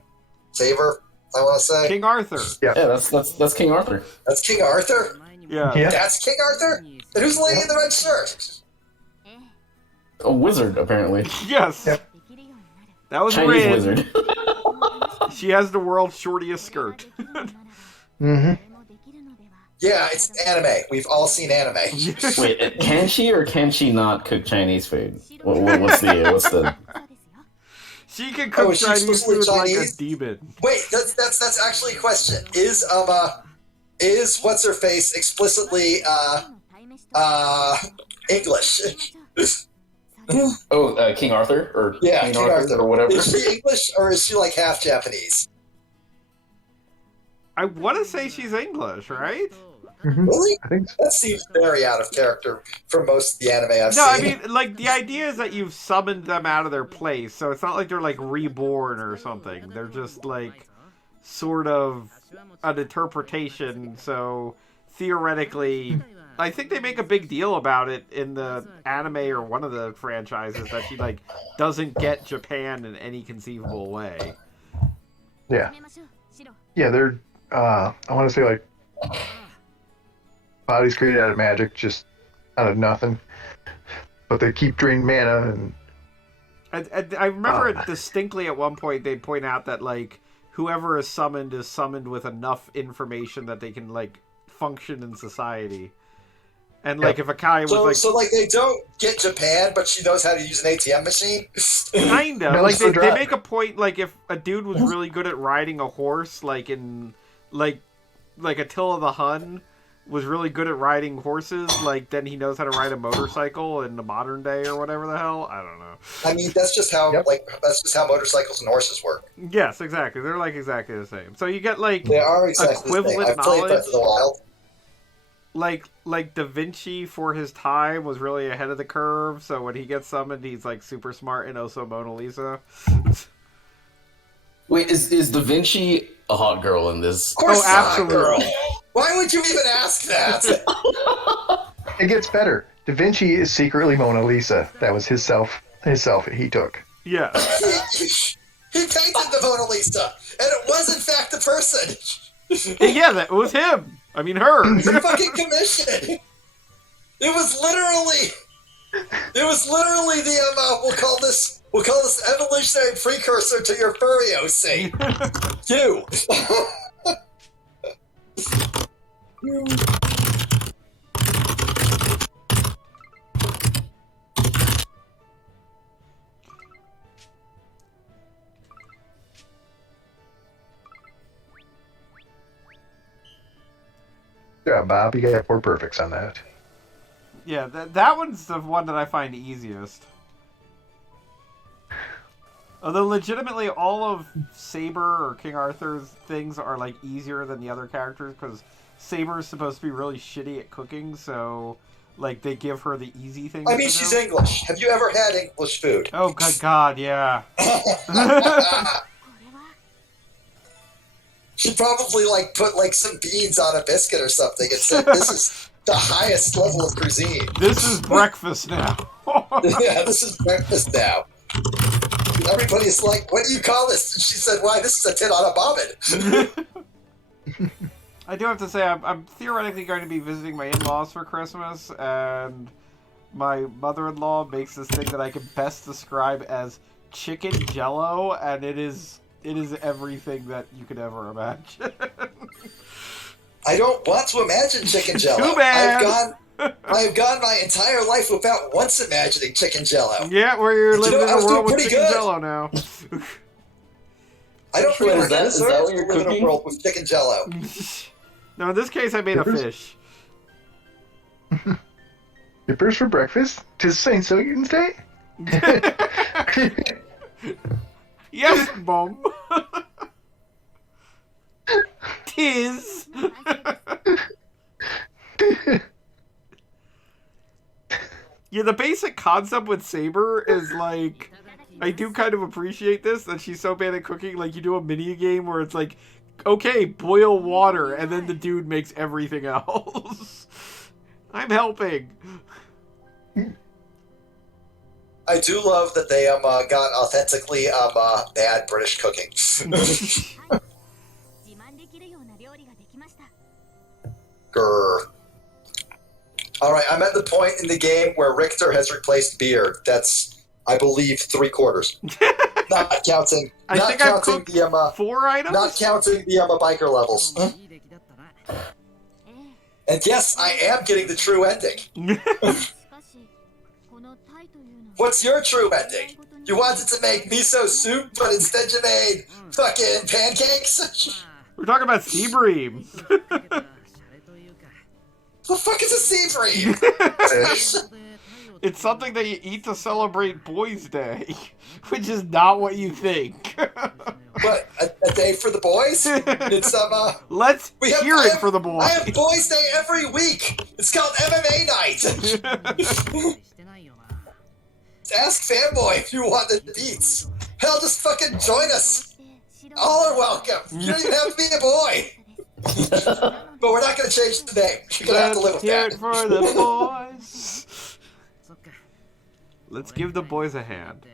Saver, I want to say. King Arthur. Yeah, that's King Arthur. That's King Arthur? Yeah. That's King Arthur? And who's the lady in the red shirt? A wizard, apparently. Yes. Yep. That was Chinese Rin. wizard. She has the world's shortest skirt. Mm-hmm. Yeah, it's anime. We've all seen anime. Wait, can she or can she not cook Chinese food? What's the? She can cook is she Chinese supposedly food like a Chinese? demon. Wait, that's actually a question. Is what's her face explicitly English? Oh, King Arthur or Yeah, King King Arthur or whatever. Is she English or is she like half Japanese? I want to say she's English, right? Mm-hmm. Really? I think so. That seems very out of character for most of the anime I've No, I seen. mean, like, the idea is that you've summoned them out of their place, so it's not like they're, like, reborn or something. They're just, like, sort of an interpretation, so theoretically... I think they make a big deal about it in the anime or one of the franchises that she, like, doesn't get Japan in any conceivable way. Yeah. Yeah, they're, I want to say, like, bodies created out of magic, just out of nothing. But they keep draining mana, and... I remember it distinctly at one point they point out that, like, whoever is summoned with enough information that they can, like, function in society. And, like, if Akai was, like... So, like, they don't get Japan, but she knows how to use an ATM machine? Kinda. No, Like, it's the they drop. make a point, like, if a dude was really good at riding a horse, like, in... Like Attila the Hun was really good at riding horses, like, then he knows how to ride a motorcycle in the modern day or whatever the hell. I don't know. I mean, that's just how, Yep. that's just how motorcycles and horses work. Yes, exactly. They're, like, exactly the same. So you get, like... They are exactly the same. Equivalent I've played knowledge. Breath of the Wild. Like Da Vinci for his time was really ahead of the curve, so when he gets summoned, he's like super smart and also Mona Lisa. Wait, is Da Vinci a hot girl in this? Of course Oh, not, absolutely. girl. Why would you even ask that? It gets better. Da Vinci is secretly Mona Lisa. That was his selfie he took. Yeah. He painted the Mona Lisa, and it was in fact a person. Yeah, that was him. I mean, her. He fucking commissioned. It was literally the we'll call this evolutionary precursor to your furry OC. You. Yeah, Bob, you got 4 perfects on that. Yeah, that one's the one that I find easiest. Although legitimately all of Saber or King Arthur's things are like easier than the other characters because Saber is supposed to be really shitty at cooking, so like they give her the easy things. I mean, to she's do. English. Have you ever had English food? Oh good God, yeah. She probably like put like some beans on a biscuit or something and said, "This is the highest level of cuisine." This is breakfast now. Yeah, this is breakfast now. And everybody's like, "What do you call this?" And she said, "Why, this is a tit on a bobbin." I do have to say, I'm theoretically going to be visiting my in-laws for Christmas, and my mother-in-law makes this thing that I can best describe as chicken jello, and it is everything that you could ever imagine. I don't want to imagine chicken jello. Too bad. I've gone my entire life without once imagining chicken jello. Yeah, we're living in I a was world doing with pretty chicken good. jello now. I don't Wait, feel is that deserve what to you're live in a cooking? world with chicken jello. No, in this case, I made a fish. Dippers for breakfast? 'Tis St. Sogan's Day? Yes, Mom. Tis. Yeah, the basic concept with Saber is like, I do kind of appreciate this, that she's so bad at cooking. Like, you do a mini game where it's like, okay, boil water, and then the dude makes everything else. I'm helping. I do love that they got authentically bad British cooking. Grr. All right, I'm at the point in the game where Richter has replaced beer. That's, I believe, 3/4. Not counting. I not think I've counting cooked the 4 items. not counting the biker levels. And yes, I am getting the true ending. What's your true ending? You wanted to make miso soup, but instead you made fucking pancakes? We're talking about sea bream. The fuck is a sea bream? It's something that you eat to celebrate Boys' Day, which is not what you think. What, a day for the boys? It's Let's hear it for the boys. I have Boys' Day every week. It's called MMA night. Ask Fanboy if you want the beats. Hell, just fucking join us. All are welcome. You don't even have to be a boy. But we're not going to change the name. You're going to have to live with Let's hear that. it for the boys. Let's give the boys a hand.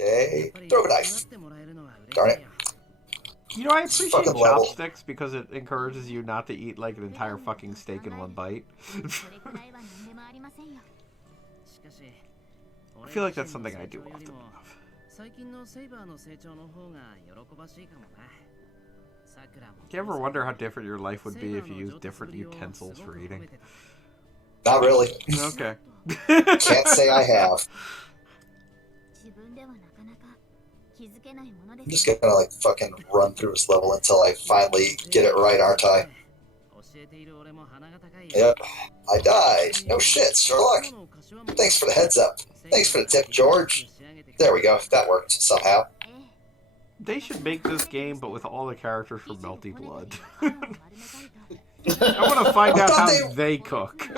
Okay, throw a knife. Darn it. You know, I appreciate Fucking level. chopsticks because it encourages you not to eat like an entire fucking steak in one bite. I feel like that's something I do often enough. Do you ever wonder how different your life would be if you used different utensils for eating? Not really. Okay. Can't say I have. I'm just gonna like fucking run through this level until I finally get it right, aren't I? Yep. I died. No shit, Sherlock. Thanks for the heads up. Thanks for the tip, George. There we go. That worked somehow. They should make this game, but with all the characters from Melty Blood. I want to find out how they cook.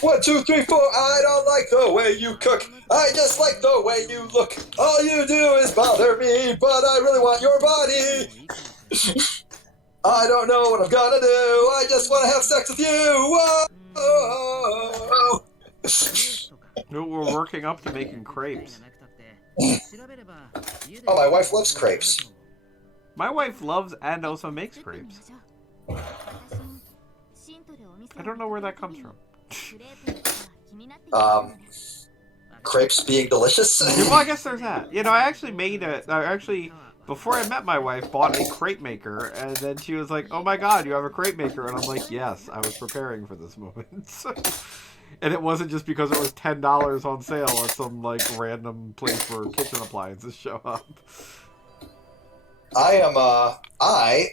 1, 2, 3, 4. I don't like the way you cook. I just like the way you look. All you do is bother me, but I really want your body. I don't know what I'm gonna do. I just want to have sex with you. Whoa. We're working up to making crepes. Oh, my wife loves crepes. My wife loves and also makes crepes. I don't know where that comes from. Crepes being delicious. Well, I guess there's that. You know, I actually before I met my wife, bought a crepe maker, and then she was like, "Oh my god, you have a crepe maker," and I'm like, "Yes, I was preparing for this moment." And it wasn't just because it was $10 on sale at some like random place where kitchen appliances show up. I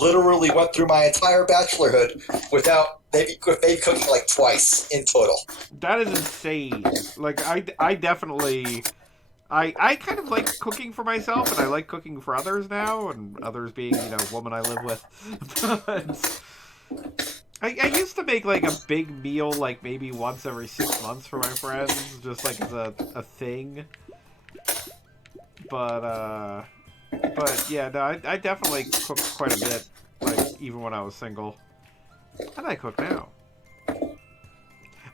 literally went through my entire bachelorhood without maybe cooking like twice in total. That is insane. Like I definitely. I kind of like cooking for myself, and I like cooking for others now, and others being, you know, a woman I live with. But I used to make like a big meal, like maybe once every 6 months for my friends, just like as a thing. But yeah, no, I definitely cooked quite a bit, like even when I was single. And I cook now.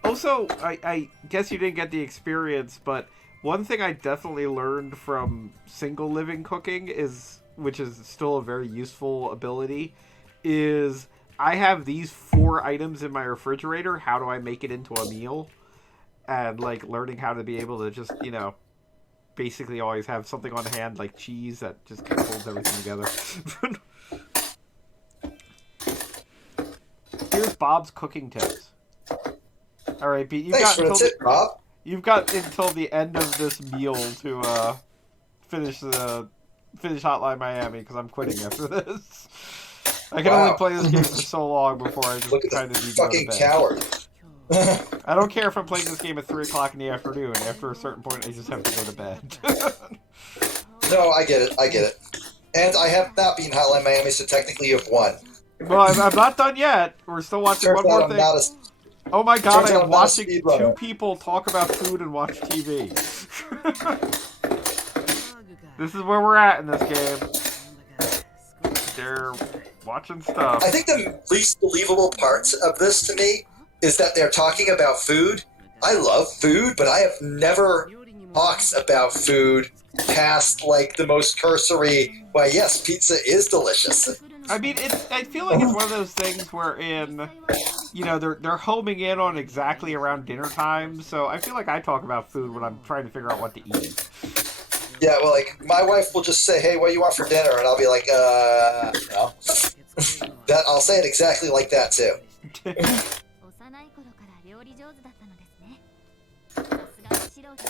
Also, I guess you didn't get the experience, but one thing I definitely learned from single living cooking which is still a very useful ability, is I have these 4 items in my refrigerator. How do I make it into a meal? And like learning how to be able to just, you know, basically always have something on hand like cheese that just kind of holds everything together. Here's Bob's cooking tips. All right, Pete. Thanks for the tip, Rob. You've got until the end of this meal to finish Hotline Miami because I'm quitting after this. I can only play this game for so long before I just Look at kind of the need to go to fucking bed. coward. I don't care if I'm playing this game at 3 o'clock in the afternoon. After a certain point, I just have to go to bed. No, I get it. And I have not beaten Hotline Miami, so technically you've won. Well, I'm not done yet. We're still watching Turns one more out I'm thing. not a... Oh my god, turns I out am I'm not a watching speedrunner. 2 people talk about food and watch TV. This is where we're at in this game. They're watching stuff. I think the least believable part of this to me is that they're talking about food. I love food, but I have never talked about food past, like, the most cursory, why, yes, pizza is delicious. I mean, I feel like it's one of those things wherein, you know, they're homing in on exactly around dinner time, so I feel like I talk about food when I'm trying to figure out what to eat. Yeah, well, like, my wife will just say, hey, what do you want for dinner? And I'll be like, no. That, I'll say it exactly like that, too.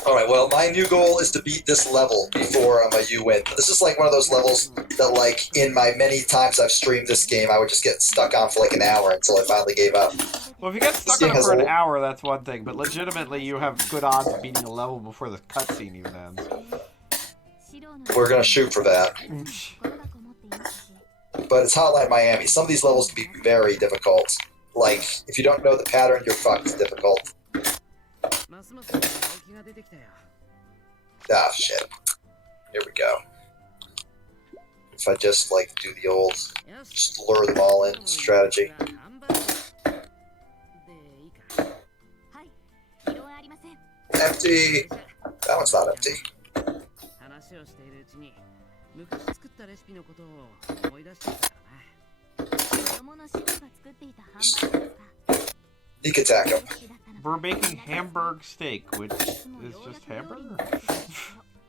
Alright, well, my new goal is to beat this level before you win. This is like one of those levels that, like, in my many times I've streamed this game, I would just get stuck on for like an hour until I finally gave up. Well, if you get stuck on it for an hour, that's one thing, but legitimately you have good odds of beating a level before the cutscene even ends. We're gonna shoot for that. But it's Hotline Miami. Some of these levels can be very difficult. Like, if you don't know the pattern, you're fucked. It's difficult. Ah, shit. Here we go. If I just, like, do the old, just lure them all in strategy. Empty! That one's not empty. Sneak attack him. We're making Hamburg steak, which is just hamburger?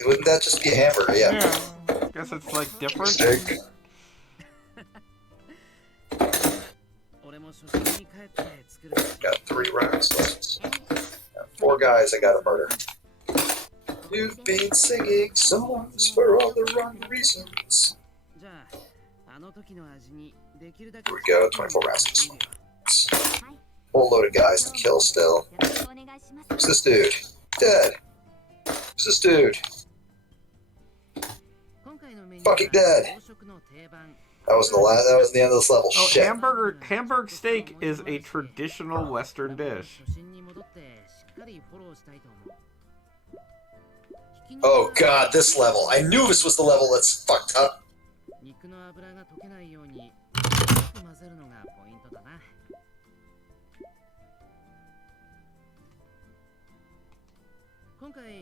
Wouldn't that just be a hamburger? Yeah. I guess it's like different. Steak. Got 3 rounds left. Got 4 guys I gotta murder. You've been singing songs for all the wrong reasons. Here we go, 24 rounds this one. Whole load of guys to kill still. Who's this dude? Dead. Who's this dude? Fucking dead. That was the end of this level. Oh, Shit. Hamburg steak is a traditional Western dish. Oh god, this level. I knew this was the level that's fucked up.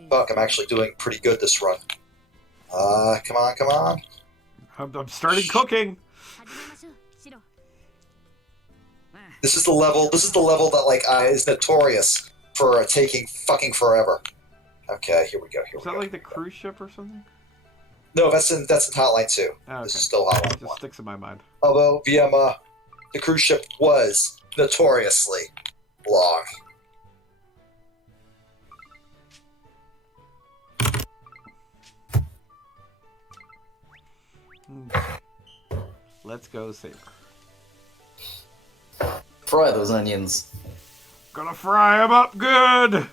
Fuck, I'm actually doing pretty good this run. Come on. I'm starting cooking. This is the level that, like, is notorious for taking fucking forever. Okay, here we go. Is that like the cruise ship or something? No, that's in Hotline 2. Oh, okay. This is still Hotline It 1. just sticks in my mind. Although, the cruise ship was notoriously long. Let's go saber. Fry those onions. Gonna fry them up good!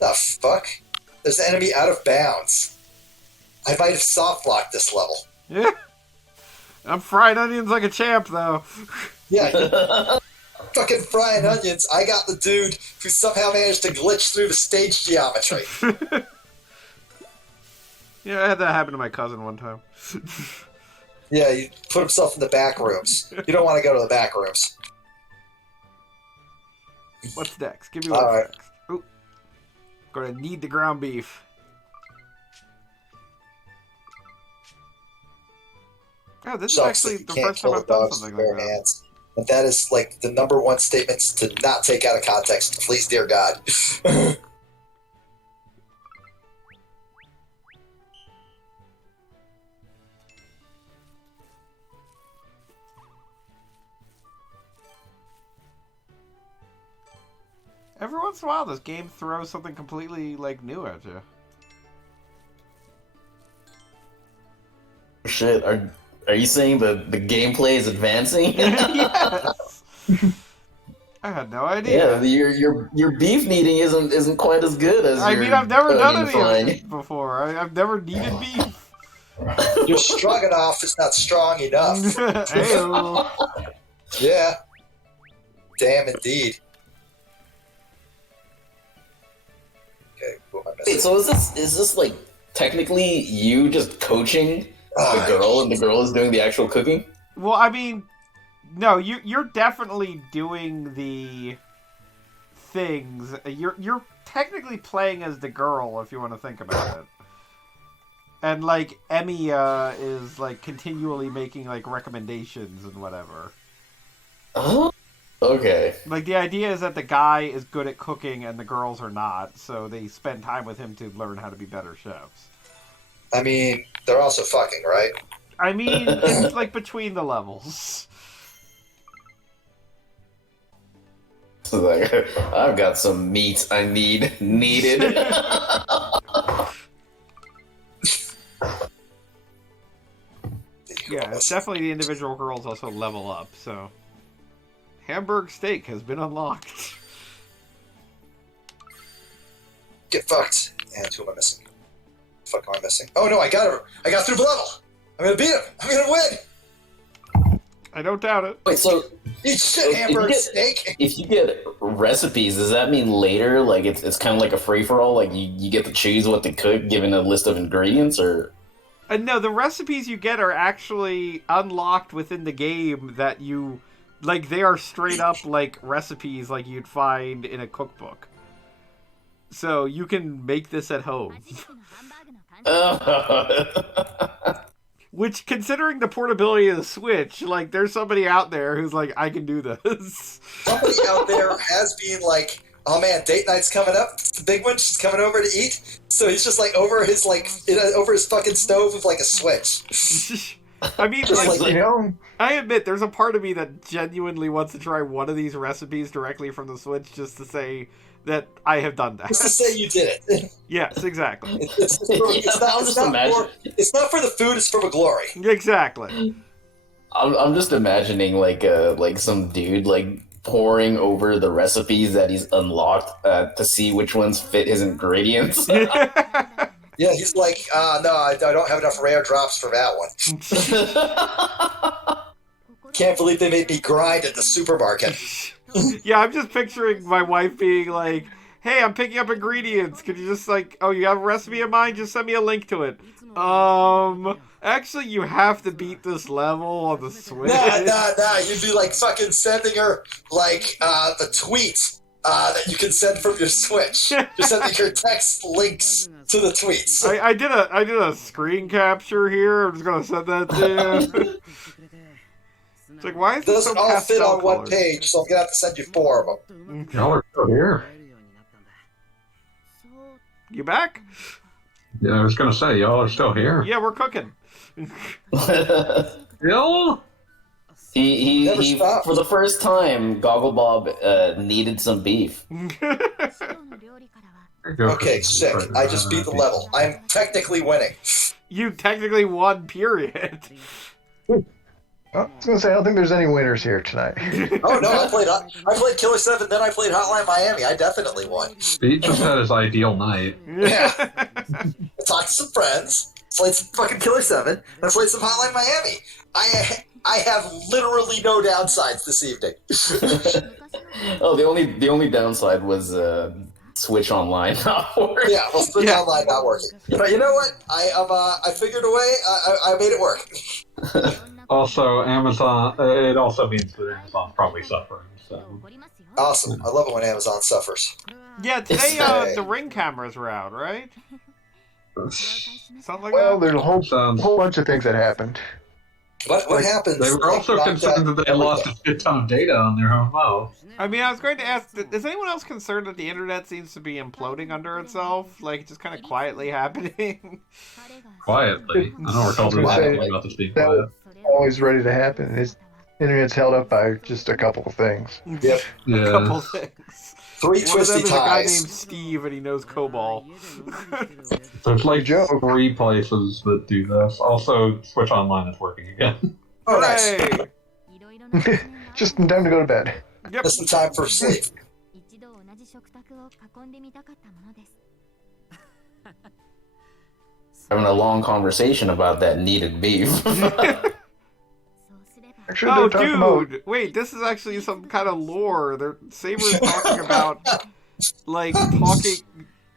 The fuck? There's an enemy out of bounds. I might have soft locked this level. Yeah. I'm frying onions like a champ, though. Yeah. Fucking frying onions. I got the dude who somehow managed to glitch through the stage geometry. Yeah, I had that happen to my cousin one time. Yeah, he put himself in the back rooms. You don't want to go to the back rooms. What's next? Give me what's Alright. next. Ooh. Gonna need the ground beef. Oh, this is Sucks actually that you the can't first time kill the I've done dogs with something bare like that. hands. And that is, like, the number one statement to not take out of context. Please, dear God. every once in a while, this game throws something completely like new at you. Shit, are you saying the gameplay is advancing? Yes. I had no Yeah, idea. your beef kneading isn't quite as good as I your mean, I've never done any unifying. of this before. I've never needed beef. Your stroganoff is not strong enough. Ayo. Yeah. Damn, indeed. Okay, who am I missing? Wait, so is this like technically you just coaching the Ah, girl, and the girl is doing the actual cooking? Well, I mean, no, you're definitely doing the things. You're technically playing as the girl if you want to think about it. And like Emiya is like continually making like recommendations and whatever. Oh, okay. Like the idea is that the guy is good at cooking and the girls are not, so they spend time with him to learn how to be better chefs. I mean, they're also fucking, right? I mean, it's like between the levels. So like, I've got some meat I needed. Yeah, it's definitely the individual girls also level up, so... Hamburg steak has been unlocked. Get fucked. And who am I missing? Fuck am I missing? Oh no, I got her. I got through the level. I'm gonna beat him. I'm gonna win. I don't doubt it. Wait, so Eat shit, hamburger steak. if you get recipes, does that mean later, like it's kind of like a free for all? Like you get to choose what to cook, given a list of ingredients, or? No, the recipes you get are actually unlocked within the game that you... Like, they are straight up, like, recipes like you'd find in a cookbook. So you can make this at home. Which, considering the portability of the Switch, like, there's somebody out there who's like, I can do this. Somebody out there has been like, oh man, date night's coming up. It's the big one. She's coming over to eat. So he's just like over his fucking stove with like a switch. I mean, Just like, like, You know, I admit, there's a part of me that genuinely wants to try one of these recipes directly from the Switch just to say that I have done that. Just to say you did it. Yes, exactly. It's not for the food. It's for the glory. Exactly. I'm just imagining like some dude like poring over the recipes that he's unlocked to see which ones fit his ingredients. Yeah, he's like, no, I don't have enough rare drops for that one. Can't believe they made me grind at the supermarket. Yeah, I'm just picturing my wife being like, hey, I'm picking up ingredients. Could you just like, oh, you have a recipe in mind? Just send me a link to it. Actually, you have to beat this level on the Switch. Nah. You'd be like fucking sending her like the tweets that you can send from your Switch. You're sending her text links to the tweets. I did a screen capture here. I'm just gonna send that to you. It's like, why is It this so doesn't all fit pastel on one colored? page, so I'm gonna have to send you 4 of them. Y'all are still here. You back? Yeah, I was gonna say y'all are still here. Yeah, we're cooking. Y'all? He Never stops. for the first time, Goggle Bob needed some beef. Okay, sick. I just beat the level. I'm technically winning. You technically won, period. I was going to say, I don't think there's any winners here tonight. Oh no, I played Killer 7, then I played Hotline Miami. I definitely won. Pete just had his ideal night. Yeah. I talked to some friends, played some fucking Killer 7, and I played some Hotline Miami. I have literally no downsides this evening. Oh, the only downside was Switch Online not working. Yeah, well, Switch Yeah. Online not working. But you know what? I figured a way. I made it work. Also, Amazon. It also means that Amazon's probably suffering. So Awesome. I love it when Amazon suffers. Yeah, today Hey. the Ring cameras were out, right? Something like Well, that. there's a whole sounds. bunch of things that happened. What happens? They were also concerned that they lost a shit ton of data on their home MO. I mean, I was going to ask, is anyone else concerned that the internet seems to be imploding under itself? Like, just kind of quietly happening? Quietly. I don't recall I was gonna say, anything about this being that quiet. Always ready to happen. Internet's held up by just a couple of things. Yep. A Yeah. couple things. Three One of them twisty is a guy ties. named Steve, and he knows COBOL. There's like Joke. 3 places that do this. Also, Switch Online is working again. Oh, nice. Hooray! Just in time to go to bed. Yep. Just in time for sleep. Having a long conversation about that needed beef. Actually, Oh, they're talking about dude! Wait, this is actually some kind of lore. Saber's talking about, like, talking.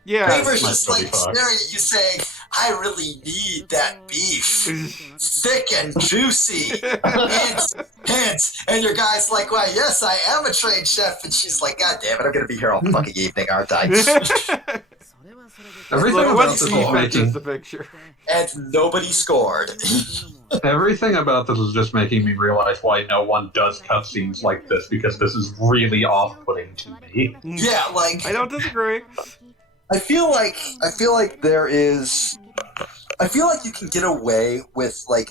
Yeah. Favor's might just still be like fucked. staring at you saying, I really need that beef. Thick and juicy. Hints. And your guy's like, why, yes, I am a trained chef. And she's like, God damn it, I'm going to be here all fucking evening, aren't I? Everything Look, about what this is defense is making the picture? And nobody scored. everything about this is just making me realize why no one does cutscenes like this, because this is really off-putting to me. Yeah, like, I don't disagree. I feel like there is. I feel like you can get away with like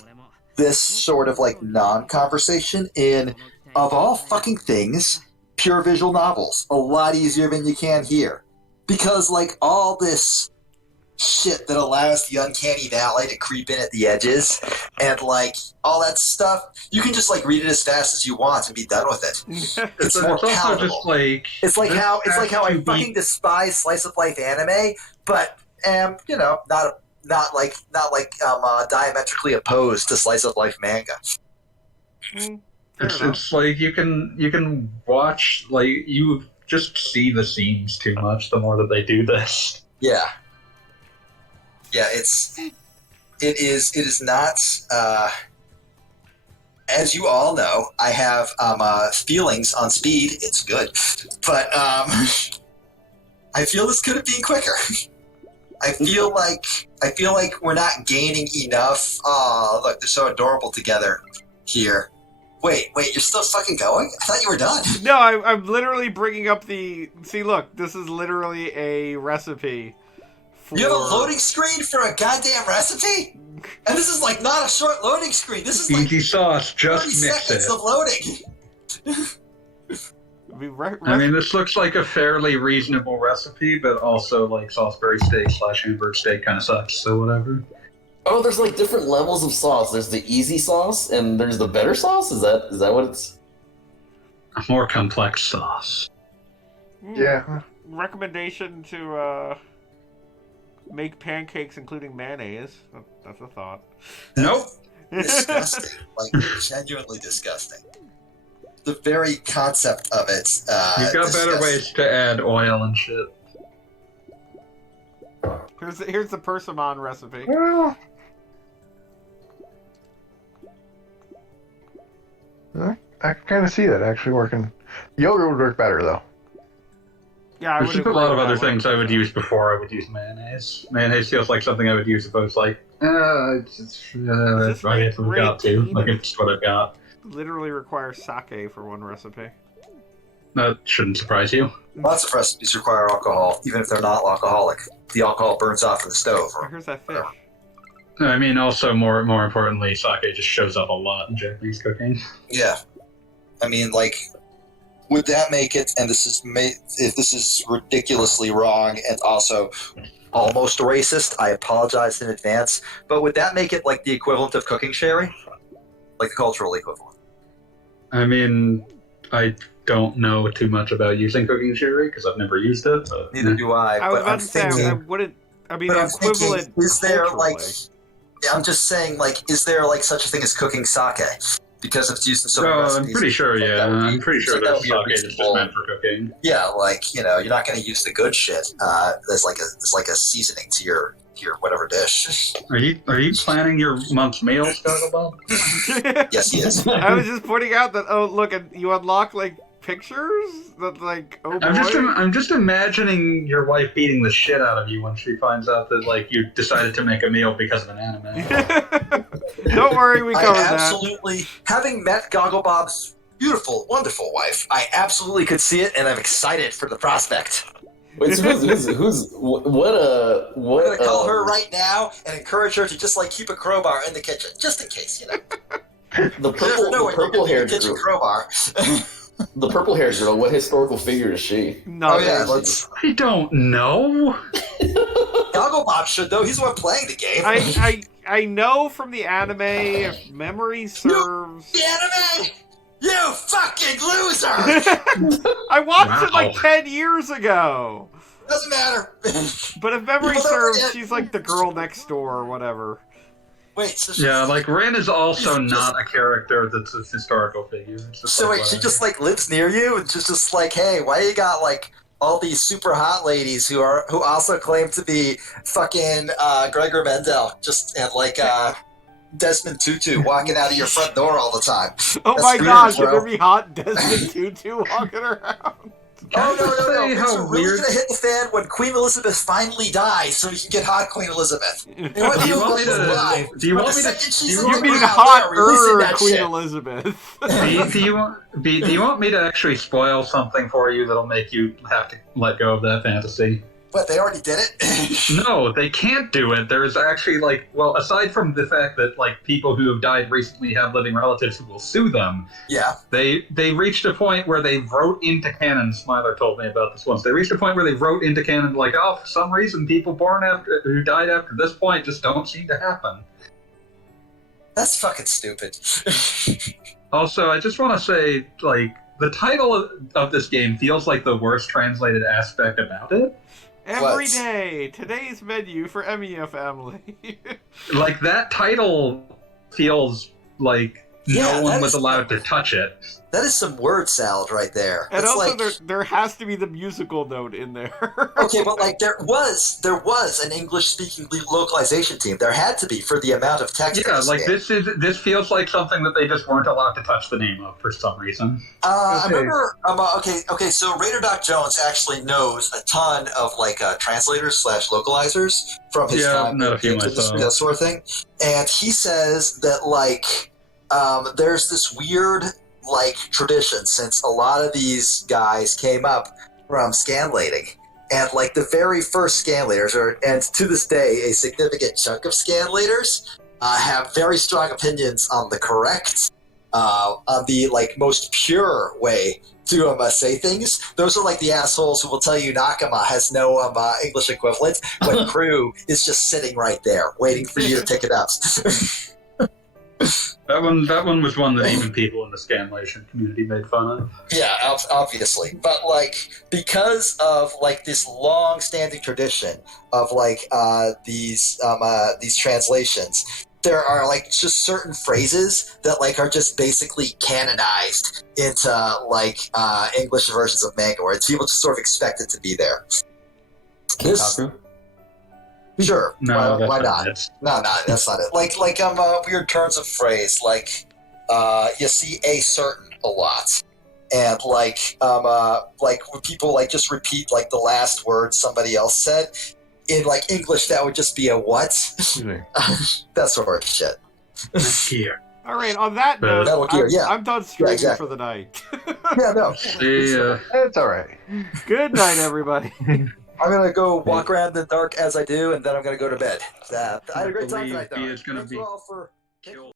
this sort of like non-conversation in, of all fucking things, pure visual novels. A lot easier than you can here, because like all this shit that allows the uncanny valley to creep in at the edges and like all that stuff, you can just like read it as fast as you want and be done with it. It's more also palatable. just like It's like this how has I to be- fucking despise slice of life anime, but you know, not like diametrically opposed to slice of life manga. Fair It's, enough. it's like you can watch, like, you just see the scenes too much the more that they do this. Yeah, it is not. As you all know, I have feelings on speed. It's good, but I feel this could have been quicker. I feel like we're not gaining enough. Oh, look, they're so adorable together here. Wait, you're still fucking going? I thought you were done. No, I'm literally bringing up the. See, look, this is literally a recipe. For... You have a loading screen for a goddamn recipe? And this is like not a short loading screen. This is like Easy sauce, 30 just mix seconds it. of loading. I mean, this looks like a fairly reasonable recipe, but also like Salisbury steak / hamburger steak kind of sucks, so whatever. Oh, there's like different levels of sauce. There's the easy sauce and there's the better sauce. Is that what it's? A more complex sauce. yeah. Recommendation to make pancakes including mayonnaise. That's a thought. Nope. Disgusting. Like, genuinely disgusting. The very concept of it. You've got better disgusting. ways to add oil and shit. Here's the persimmon recipe. Well, I can kind of see that actually working. Yogurt would work better though. Yeah, I There's would just a agree lot of with other that one. things I would use before I would use mayonnaise. Mayonnaise feels like something I would use if I was like, I forgot to. Like, it's what I've got. Literally requires sake for one recipe. That shouldn't surprise you. Lots of recipes require alcohol, even if they're not alcoholic. The alcohol burns off in the stove. Oh, here's that fish. I mean, also, more importantly, sake just shows up a lot in Japanese cooking. Yeah. I mean, like, would that make it, and if this is ridiculously wrong and also almost racist, I apologize in advance, but would that make it like the equivalent of cooking sherry? Like the cultural equivalent? I mean, I don't know too much about using cooking sherry because I've never used it. But Neither do I, I was but about I'm to say, I thinking... wouldn't. I mean, But the I'm thinking, equivalent. is there like... culturally. Yeah, I'm just saying, like, is there like such a thing as cooking sake? Because it's used in so many recipes. I'm pretty sure, like, yeah. that would be- I'm pretty sure like, that there's would be a sake that's just reasonable- meant for cooking. Yeah, like, you know, you're not going to use the good shit. There's like a seasoning to your whatever dish. Are you planning your month's meals, Goggleball? Yes, he is. I was just pointing out that look, and you unlock like pictures that like boy. I'm just imagining your wife beating the shit out of you when she finds out that like you decided to make a meal because of an anime. Don't worry, we covered I that. absolutely, having met Gogglebob's beautiful, wonderful wife, I absolutely could see it, and I'm excited for the prospect. Wait, so what I'm gonna call her right now and encourage her to just like keep a crowbar in the kitchen, just in case, you know. The purple haired kitchen girl. crowbar. The purple haired girl. What historical figure is she? No, Oh yeah, let's. I don't know. Gogglebop should though. He's the one playing the game. I know from the anime, if memory serves. The anime. You fucking loser! I watched it Wow. like 10 years ago. Doesn't matter. But if memory People don't serves, forget. she's like the girl next door or whatever. Wait, so Yeah, like Rin is also She's not a character that's a historical figure. It's just So like, wait, she whatever. just like lives near you and she's just like, hey, why you got like all these super hot ladies who also claim to be fucking Gregor Mendel, just and like Desmond Tutu walking out of your front door all the time. Oh That's my weird, gosh, bro. should there be hot Desmond Tutu walking around? Can I Oh no, just say Things how are really weird? gonna hit the fan when Queen Elizabeth finally dies, so you can get hot Queen Elizabeth. And what Do you the want me fuck is to? alive? Do you But want the me to? second Do she's you in want You the me mean to? ground, hot they're releasing that Queen shit. Elizabeth? Do you want me to actually spoil something for you that'll make you have to let go of that fantasy? But they already did it. No, they can't do it. There's actually aside from the fact that like people who have died recently have living relatives who will sue them, Yeah. they reached a point where they wrote into canon. Smiler told me about this once. They reached a point where they wrote into canon like, oh, for some reason, people who died after this point just don't seem to happen. That's fucking stupid. Also, I just want to say, like, the title of this game feels like the worst translated aspect about it. Every What? day, today's menu for Emiya Family. Like, that title feels like Yeah, no one that was is- allowed to touch it. That is some word salad right there. And That's also, like there has to be the musical note in there. okay, but like there was an English speaking localization team. There had to be for the amount of text. in Yeah, this like game. this feels like something that they just weren't allowed to touch the name of for some reason. I Okay. remember. Okay. So Raider Doc Jones actually knows a ton of like translators / localizers from his Yeah, time know a in few games industry, myself. that sort of thing. And he says that like there's this weird like tradition since a lot of these guys came up from scanlating. And like the very first scanlators, and to this day, a significant chunk of scanlators have very strong opinions on the correct, on the like most pure way to say things. Those are like the assholes who will tell you Nakama has no English equivalent, when Crew is just sitting right there waiting for you to pick it up. That one was one that even people in the Scanlation community made fun of. Yeah, obviously, but like because of like this long-standing tradition of like these translations, there are like just certain phrases that like are just basically canonized into like English versions of manga, where people just sort of expect it to be there. This, Kaku? sure, No, why that's not? it. No, that's not it. Like weird turns of phrase. Like you see a certain a lot, and like when people like just repeat like the last word somebody else said in like English, that would just be a what? That sort of shit. Here. All right, on that note, Metal Gear, yeah. I'm done streaming exactly. for the night. Yeah, no. See ya. It's all right. Good night, everybody. I'm gonna go walk around in the dark as I do, and then I'm gonna go to bed. I had a great time believe tonight, though. he is gonna Thank be you all for. killed.